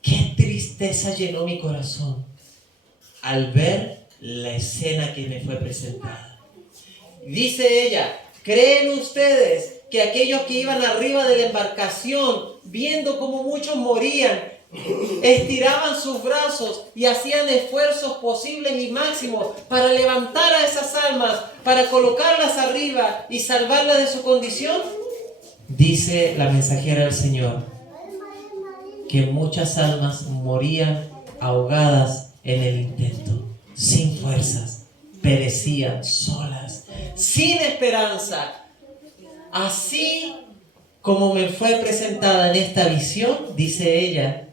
qué tristeza llenó mi corazón al ver la escena que me fue presentada. Dice ella: ¿creen ustedes que aquellos que iban arriba de la embarcación, viendo cómo muchos morían, estiraban sus brazos y hacían esfuerzos posibles y máximos para levantar a esas almas, para colocarlas arriba y salvarlas de su condición? Dice la mensajera del Señor que muchas almas morían ahogadas en el intento, sin fuerzas, perecían solas, sin esperanza. Así como me fue presentada en esta visión, dice ella,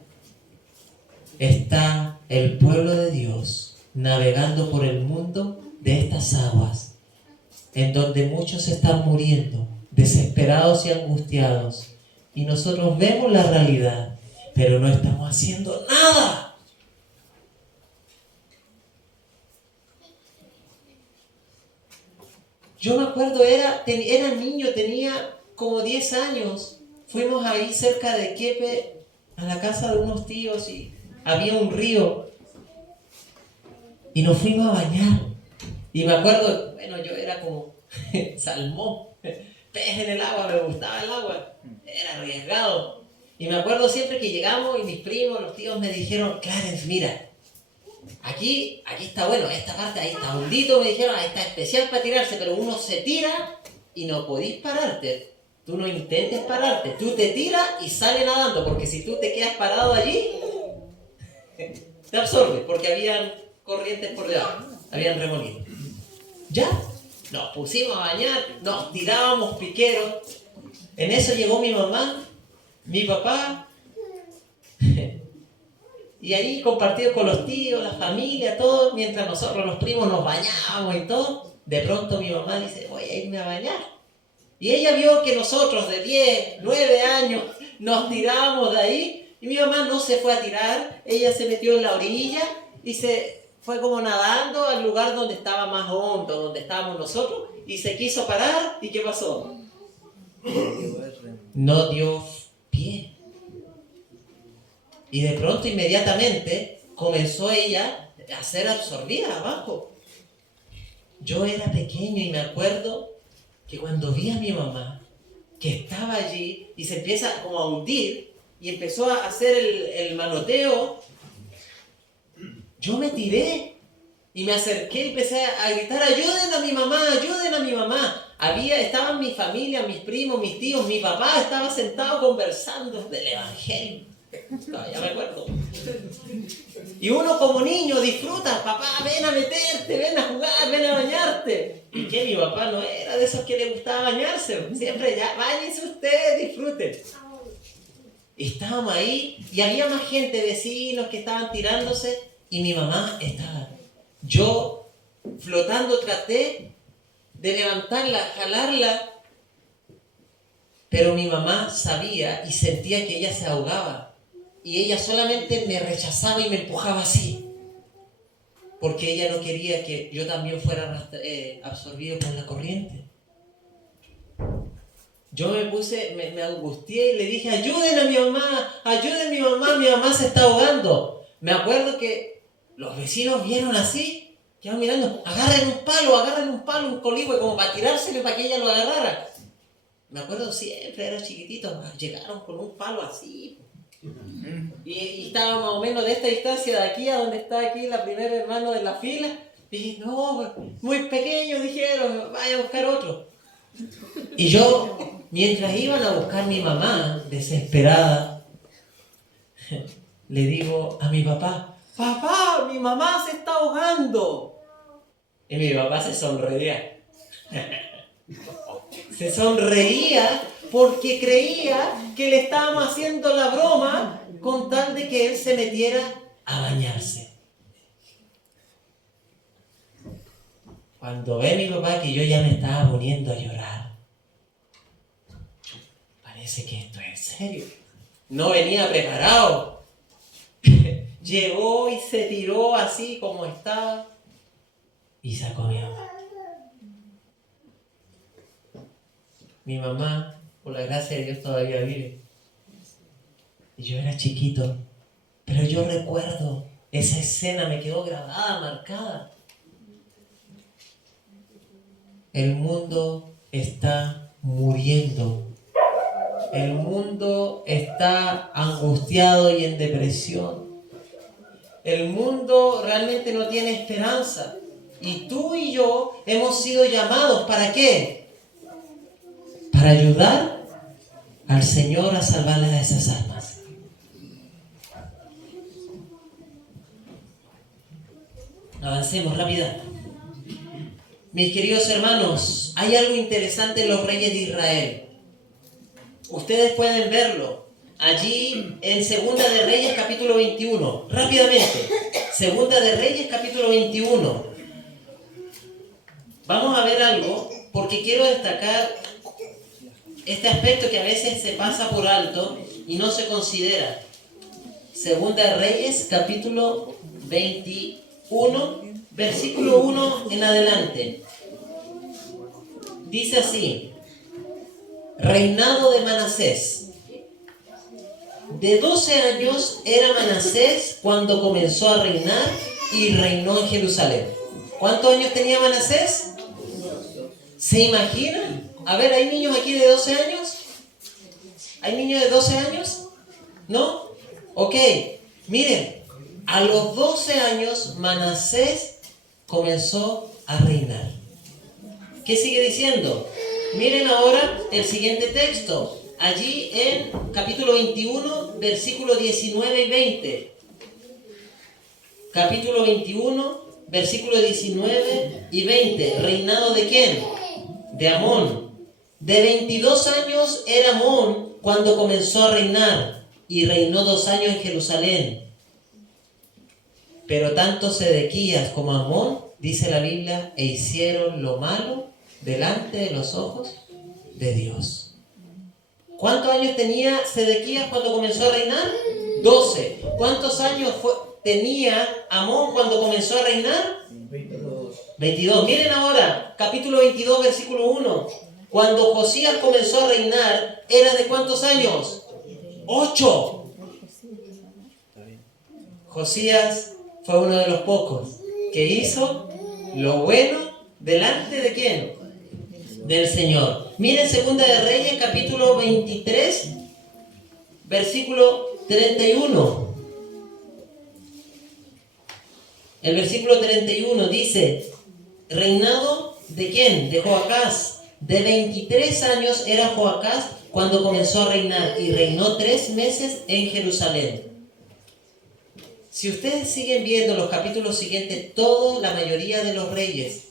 está el pueblo de Dios navegando por el mundo de estas aguas, en donde muchos están muriendo, desesperados y angustiados, y nosotros vemos la realidad, pero no estamos haciendo nada. Yo me acuerdo, era niño, tenía como 10 años. Fuimos ahí cerca de Quepe, a la casa de unos tíos, y había un río. Y nos fuimos a bañar. Y me acuerdo, bueno, yo era como salmón, pez en el agua, me gustaba el agua, era arriesgado. Y me acuerdo siempre que llegamos y mis primos, los tíos me dijeron: Clarence, mira, aquí está bueno, esta parte ahí está hondito, me dijeron, ahí está especial para tirarse, pero uno se tira y no podís pararte. Tú no intentes pararte, tú te tiras y sale nadando, porque si tú te quedas parado allí, te absorbe, porque habían corrientes por debajo, habían remolinos. Ya, nos pusimos a bañar, nos tirábamos piqueros. En eso llegó mi mamá, mi papá, y ahí compartido con los tíos, la familia, todos, mientras nosotros los primos nos bañábamos y todo. De pronto mi mamá dice: voy a irme a bañar. Y ella vio que nosotros de 10, 9 años nos tirábamos de ahí, y mi mamá no se fue a tirar, ella se metió en la orilla y se fue como nadando al lugar donde estaba más hondo, donde estábamos nosotros, y se quiso parar. ¿Y qué pasó? No dio pie. Y de pronto, inmediatamente, comenzó ella a ser absorbida abajo. Yo era pequeño y me acuerdo que cuando vi a mi mamá, que estaba allí y se empieza como a hundir y empezó a hacer el manoteo, yo me tiré y me acerqué y empecé a gritar: ayuden a mi mamá, ayuden a mi mamá. Estaban mi familia, mis primos, mis tíos, mi papá estaba sentado conversando del evangelio. Ya me acuerdo. Y uno como niño disfruta: papá, ven a meterte, ven a jugar, ven a bañarte. Y que mi papá no era de esos que le gustaba bañarse. Siempre: ya, báñense ustedes, disfruten. Y estábamos ahí y había más gente, vecinos que estaban tirándose, y mi mamá estaba. Yo, flotando, traté de levantarla, jalarla, pero mi mamá sabía y sentía que ella se ahogaba. y ella solamente me rechazaba y me empujaba así, porque ella no quería que yo también fuera absorbido por la corriente. Yo me angustié y le dije, ayuden a mi mamá se está ahogando. Me acuerdo que los vecinos vieron así, quedaron mirando, agarren un palo, un coligüe, como para tirárselo para que ella lo agarrara. Me acuerdo siempre, era chiquitito, llegaron con un palo así. Y estaba más o menos de esta distancia de aquí a donde está aquí la primera hermano de la fila. Y dije, no, muy pequeño, dijeron, vaya a buscar otro. Y yo, mientras iban a buscar a mi mamá, desesperada, le digo a mi papá, papá, mi mamá se está ahogando. Y mi papá se sonreía. Se sonreía porque creía que le estábamos haciendo la broma con tal de que él se metiera a bañarse. Cuando ve mi papá que yo ya me estaba poniendo a llorar, parece que esto es en serio. No venía preparado. Llegó y se tiró así como estaba y sacó a mi mamá. Mi mamá, por la gracia de Dios, todavía vive. Y yo era chiquito, pero yo recuerdo esa escena, me quedó grabada, marcada. El mundo está muriendo. El mundo está angustiado y en depresión. El mundo realmente no tiene esperanza. Y tú y yo hemos sido llamados, ¿para qué? Para ayudar al Señor a salvarles a esas almas. Avancemos rápidamente. Mis queridos hermanos, hay algo interesante en los reyes de Israel. Ustedes pueden verlo allí en Segunda de Reyes capítulo 21. Rápidamente, Segunda de Reyes capítulo 21. Vamos a ver algo porque quiero destacar este aspecto que a veces se pasa por alto y no se considera. Segunda de Reyes capítulo 21, versículo 1 en adelante. Dice así: reinado de Manasés. De 12 años era Manasés cuando comenzó a reinar y reinó en Jerusalén. ¿Cuántos años tenía Manasés? ¿Se imaginan? A ver, ¿hay niños aquí de 12 años? ¿Hay niños de 12 años? ¿No? Ok, miren, a los 12 años Manasés comenzó a reinar. ¿Qué sigue diciendo? Miren ahora el siguiente texto, allí en capítulo 21, versículos 19 y 20. Capítulo 21, versículos 19 y 20. ¿Reinado de quién? De Amón. De 22 años era Amón cuando comenzó a reinar y reinó 2 años en Jerusalén. Pero tanto Sedequías como Amón, dice la Biblia, e hicieron lo malo delante de los ojos de Dios. ¿Cuántos años tenía Sedequías cuando comenzó a reinar? 12. ¿Cuántos años tenía Amón cuando comenzó a reinar? 22. Miren ahora, capítulo 22, versículo 1. Cuando Josías comenzó a reinar, ¿era de cuántos años? 8. Josías fue uno de los pocos que hizo lo bueno delante de ¿quién? Del Señor. Miren Segunda de Reyes, capítulo 23, versículo 31. El versículo 31 dice: reinado de ¿quién? De Joacás. De 23 años era Joacás cuando comenzó a reinar y reinó 3 meses en Jerusalén. Si ustedes siguen viendo los capítulos siguientes, la mayoría de los reyes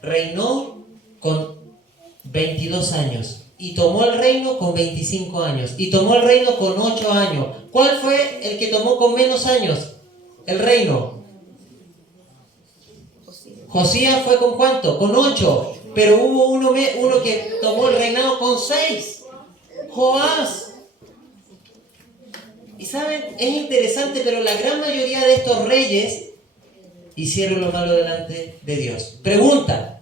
reinó con 22 años y tomó el reino con 25 años y tomó el reino con 8 años. ¿Cuál fue el que tomó con menos años el reino? Josías fue con ¿cuánto? Con 8. Pero hubo uno que tomó el reinado con 6. Joás. Y saben, es interesante, pero la gran mayoría de estos reyes hicieron lo malo delante de Dios. Pregunta,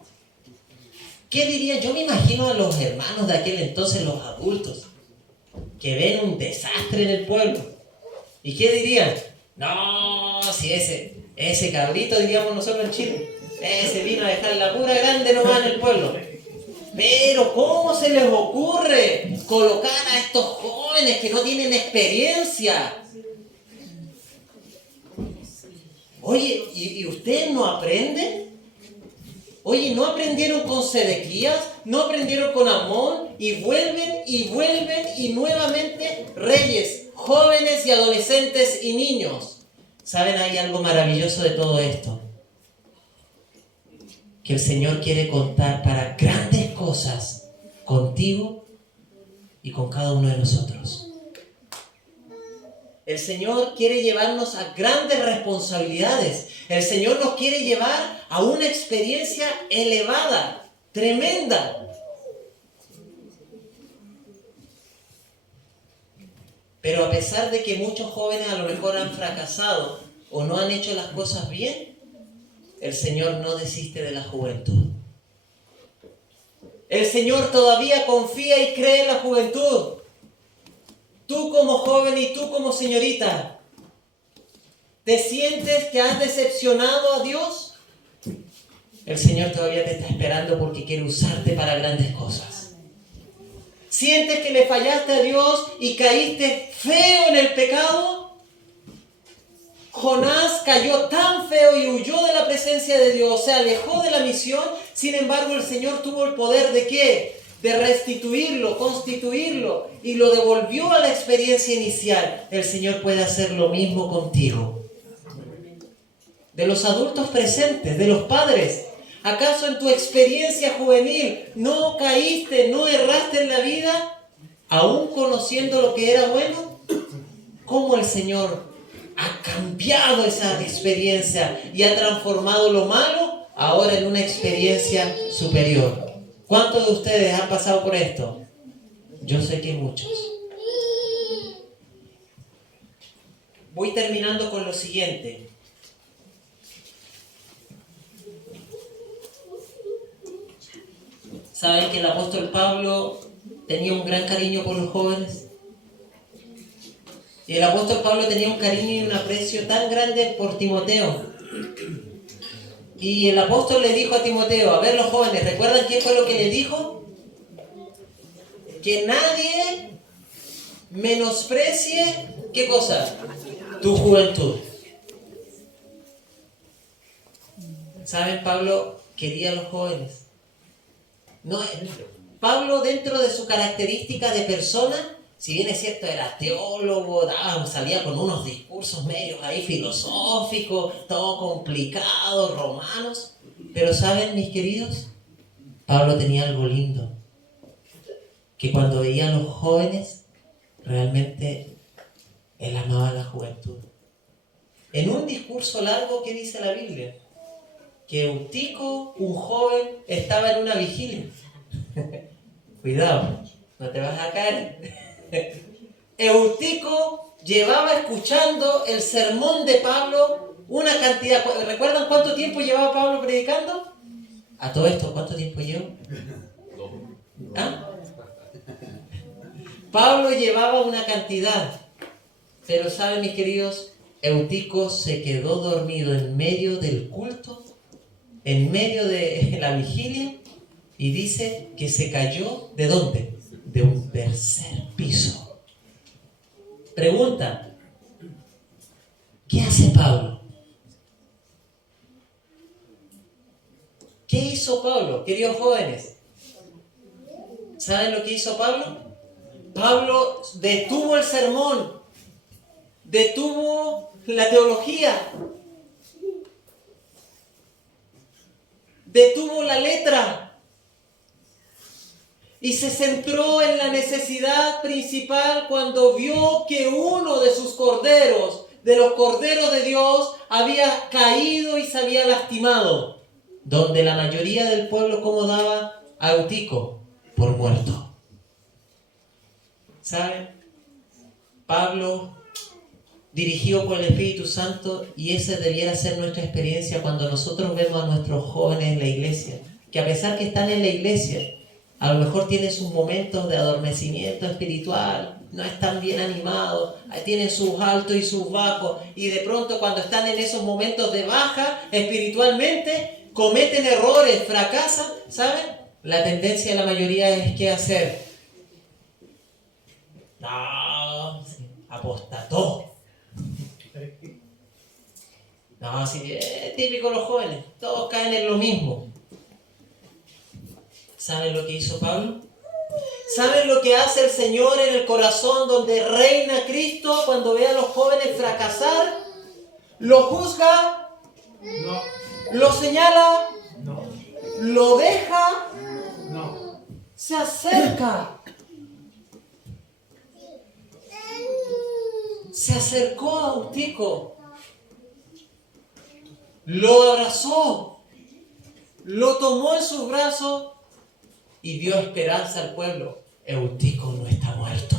¿qué dirían? Yo me imagino a los hermanos de aquel entonces, los adultos, que ven un desastre en el pueblo. ¿Y qué dirían? No, si ese cabrito, diríamos nosotros en Chile, ese vino a dejar la pura grande nomás en el pueblo. Pero ¿cómo se les ocurre colocar a estos jóvenes que no tienen experiencia? Oye, ¿y ustedes no aprenden? Oye, ¿no aprendieron con Sedequías? ¿No aprendieron con Amón? Y vuelven y nuevamente reyes, jóvenes y adolescentes y niños. ¿Saben? Hay algo maravilloso de todo esto. Que el Señor quiere contar para grandes cosas contigo y con cada uno de nosotros. El Señor quiere llevarnos a grandes responsabilidades. El Señor nos quiere llevar a una experiencia elevada, tremenda. Pero a pesar de que muchos jóvenes a lo mejor han fracasado o no han hecho las cosas bien, el Señor no desiste de la juventud. El Señor todavía confía y cree en la juventud. Tú como joven y tú como señorita, ¿te sientes que has decepcionado a Dios? El Señor todavía te está esperando porque quiere usarte para grandes cosas. ¿Sientes que le fallaste a Dios y caíste feo en el pecado? Jonás cayó tan feo y huyó de la presencia de Dios, se alejó de la misión. Sin embargo, el Señor tuvo el poder ¿de qué? De restituirlo, constituirlo, y lo devolvió a la experiencia inicial. El Señor puede hacer lo mismo contigo. De los adultos presentes, de los padres, ¿acaso en tu experiencia juvenil no caíste, no erraste en la vida, aún conociendo lo que era bueno? ¿Cómo el Señor ha cambiado esa experiencia y ha transformado lo malo ahora en una experiencia superior? ¿Cuántos de ustedes han pasado por esto? Yo sé que muchos. Voy terminando con lo siguiente. ¿Saben que el apóstol Pablo tenía un gran cariño por los jóvenes? Y el apóstol Pablo tenía un cariño y un aprecio tan grande por Timoteo. Y el apóstol le dijo a Timoteo, a ver los jóvenes, ¿recuerdan qué fue lo que le dijo? Que nadie menosprecie, ¿qué cosa? Tu juventud. ¿Saben? Pablo quería a los jóvenes. No, Pablo, dentro de su característica de persona, si bien es cierto, era teólogo, salía con unos discursos medios ahí filosóficos, todo complicado, romanos. Pero ¿saben, mis queridos? Pablo tenía algo lindo. Que cuando veía a los jóvenes, realmente él amaba la juventud. En un discurso largo, ¿qué dice la Biblia? Que Eutico, un joven, estaba en una vigilia. Cuidado, no te vas a caer. Eutico llevaba escuchando el sermón de Pablo una cantidad. ¿Recuerdan cuánto tiempo llevaba Pablo predicando? A todo esto, ¿cuánto tiempo llevó? ¿Ah? Pablo llevaba una cantidad. Pero ¿saben, mis queridos? Eutico se quedó dormido en medio del culto, en medio de la vigilia, y dice que se cayó, ¿de dónde? De un tercer piso. Pregunta, ¿qué hace Pablo? ¿Qué hizo Pablo, queridos jóvenes? ¿Saben lo que hizo Pablo? Pablo detuvo el sermón, detuvo la teología, detuvo la letra y se centró en la necesidad principal cuando vio que uno de sus corderos, de los corderos de Dios, había caído y se había lastimado, donde la mayoría del pueblo, ¿cómo daba a Eutico? Por muerto. ¿Saben? Pablo dirigido por el Espíritu Santo, y esa debiera ser nuestra experiencia cuando nosotros vemos a nuestros jóvenes en la iglesia, que a pesar que están en la iglesia, a lo mejor tienen sus momentos de adormecimiento espiritual, no están bien animados, tienen sus altos y sus bajos, y de pronto cuando están en esos momentos de baja espiritualmente, cometen errores, fracasan, ¿saben? La tendencia de la mayoría es ¿qué hacer? No, apostató. No, sí, es típico de los jóvenes, todos caen en lo mismo. ¿Saben lo que hizo Pablo? ¿Saben lo que hace el Señor en el corazón donde reina Cristo cuando ve a los jóvenes fracasar? ¿Lo juzga? No, ¿Lo señala? no, ¿Lo deja? no. Se acerca. Se acercó a Eutico. Lo abrazó. Lo tomó en sus brazos y dio esperanza al pueblo. Eutico no está muerto.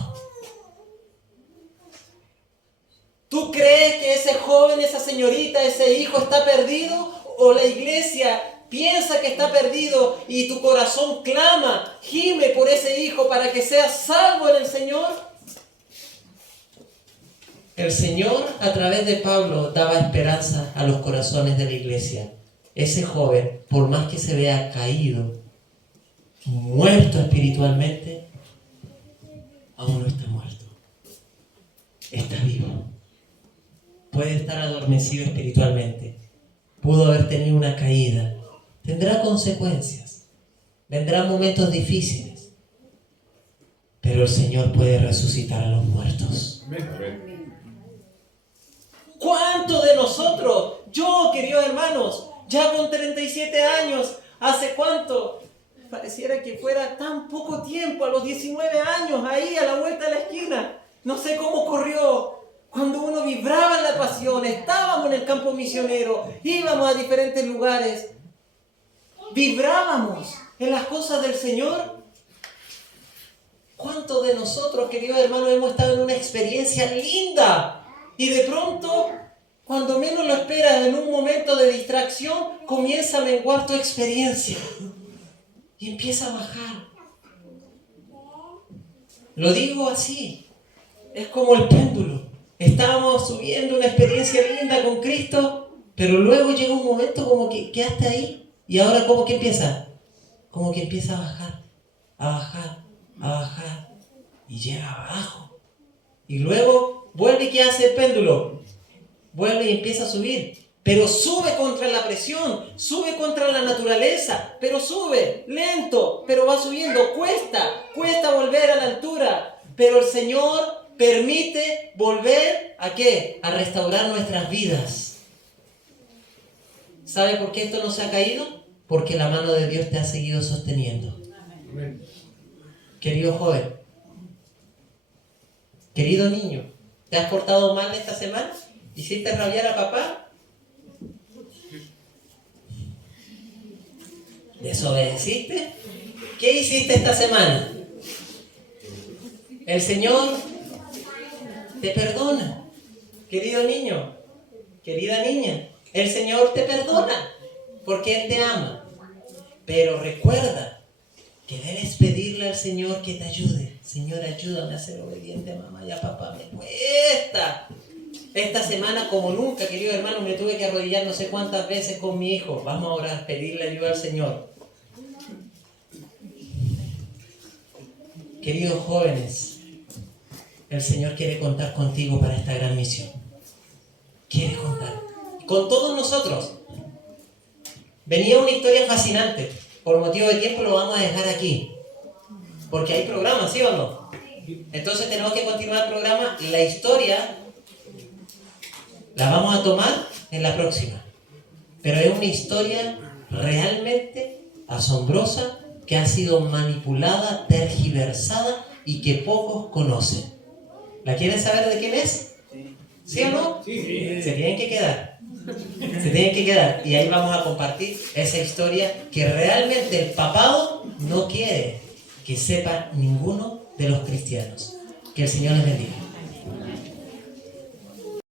¿Tú crees que ese joven, esa señorita, ese hijo está perdido? ¿O la iglesia piensa que está perdido y tu corazón clama, gime por ese hijo para que sea salvo en el Señor? El Señor, a través de Pablo, daba esperanza a los corazones de la iglesia. Ese joven, por más que se vea caído, muerto espiritualmente, aún no está muerto. Está vivo. Puede estar adormecido espiritualmente. Pudo haber tenido una caída. Tendrá consecuencias. Vendrán momentos difíciles. Pero el Señor puede resucitar a los muertos. ¿Cuántos de nosotros, yo, queridos hermanos, ya con 37 años, hace cuánto? Pareciera que fuera tan poco tiempo, a los 19 años, ahí a la vuelta de la esquina. No sé cómo corrió. Cuando uno vibraba en la pasión, estábamos en el campo misionero, íbamos a diferentes lugares, vibrábamos en las cosas del Señor. ¿Cuántos de nosotros, queridos hermanos, hemos estado en una experiencia linda? Y de pronto, cuando menos lo esperas, en un momento de distracción, comienza a menguar tu experiencia. Y empieza a bajar. Lo digo así. Es como el péndulo. Estábamos subiendo una experiencia linda con Cristo, pero luego llega un momento como que quedaste ahí. Y ahora como que empieza. Como que empieza a bajar. A bajar. A bajar. Y llega abajo. Y luego vuelve y ¿qué hace el péndulo? Vuelve y empieza a subir. Pero sube contra la presión, sube contra la naturaleza, pero sube, lento, pero va subiendo, cuesta volver a la altura. Pero el Señor permite volver ¿a qué? A restaurar nuestras vidas. ¿Sabe por qué esto no se ha caído? Porque la mano de Dios te ha seguido sosteniendo. Amén. Querido joven, querido niño, ¿te has portado mal esta semana? ¿Hiciste rabiar a papá? ¿Desobedeciste? ¿Qué hiciste esta semana? El Señor te perdona. Querido niño, querida niña, el Señor te perdona porque Él te ama. Pero recuerda que debes pedirle al Señor que te ayude. Señor, ayúdame a ser obediente a mamá y a papá. Me cuesta. Esta semana, como nunca, querido hermano, me tuve que arrodillar no sé cuántas veces con mi hijo. Vamos a orar, pedirle ayuda al Señor. Queridos jóvenes, el Señor quiere contar contigo para esta gran misión. Quiere contar con todos nosotros. Venía una historia fascinante. Por motivo de tiempo lo vamos a dejar aquí. Porque hay programas, ¿sí o no? Entonces tenemos que continuar el programa. La historia la vamos a tomar en la próxima. Pero es una historia realmente asombrosa que ha sido manipulada, tergiversada y que pocos conocen. ¿La quieren saber de quién es? ¿Sí o no? Sí. Se tienen que quedar. Se tienen que quedar. Y ahí vamos a compartir esa historia que realmente el papado no quiere que sepa ninguno de los cristianos. Que el Señor les bendiga.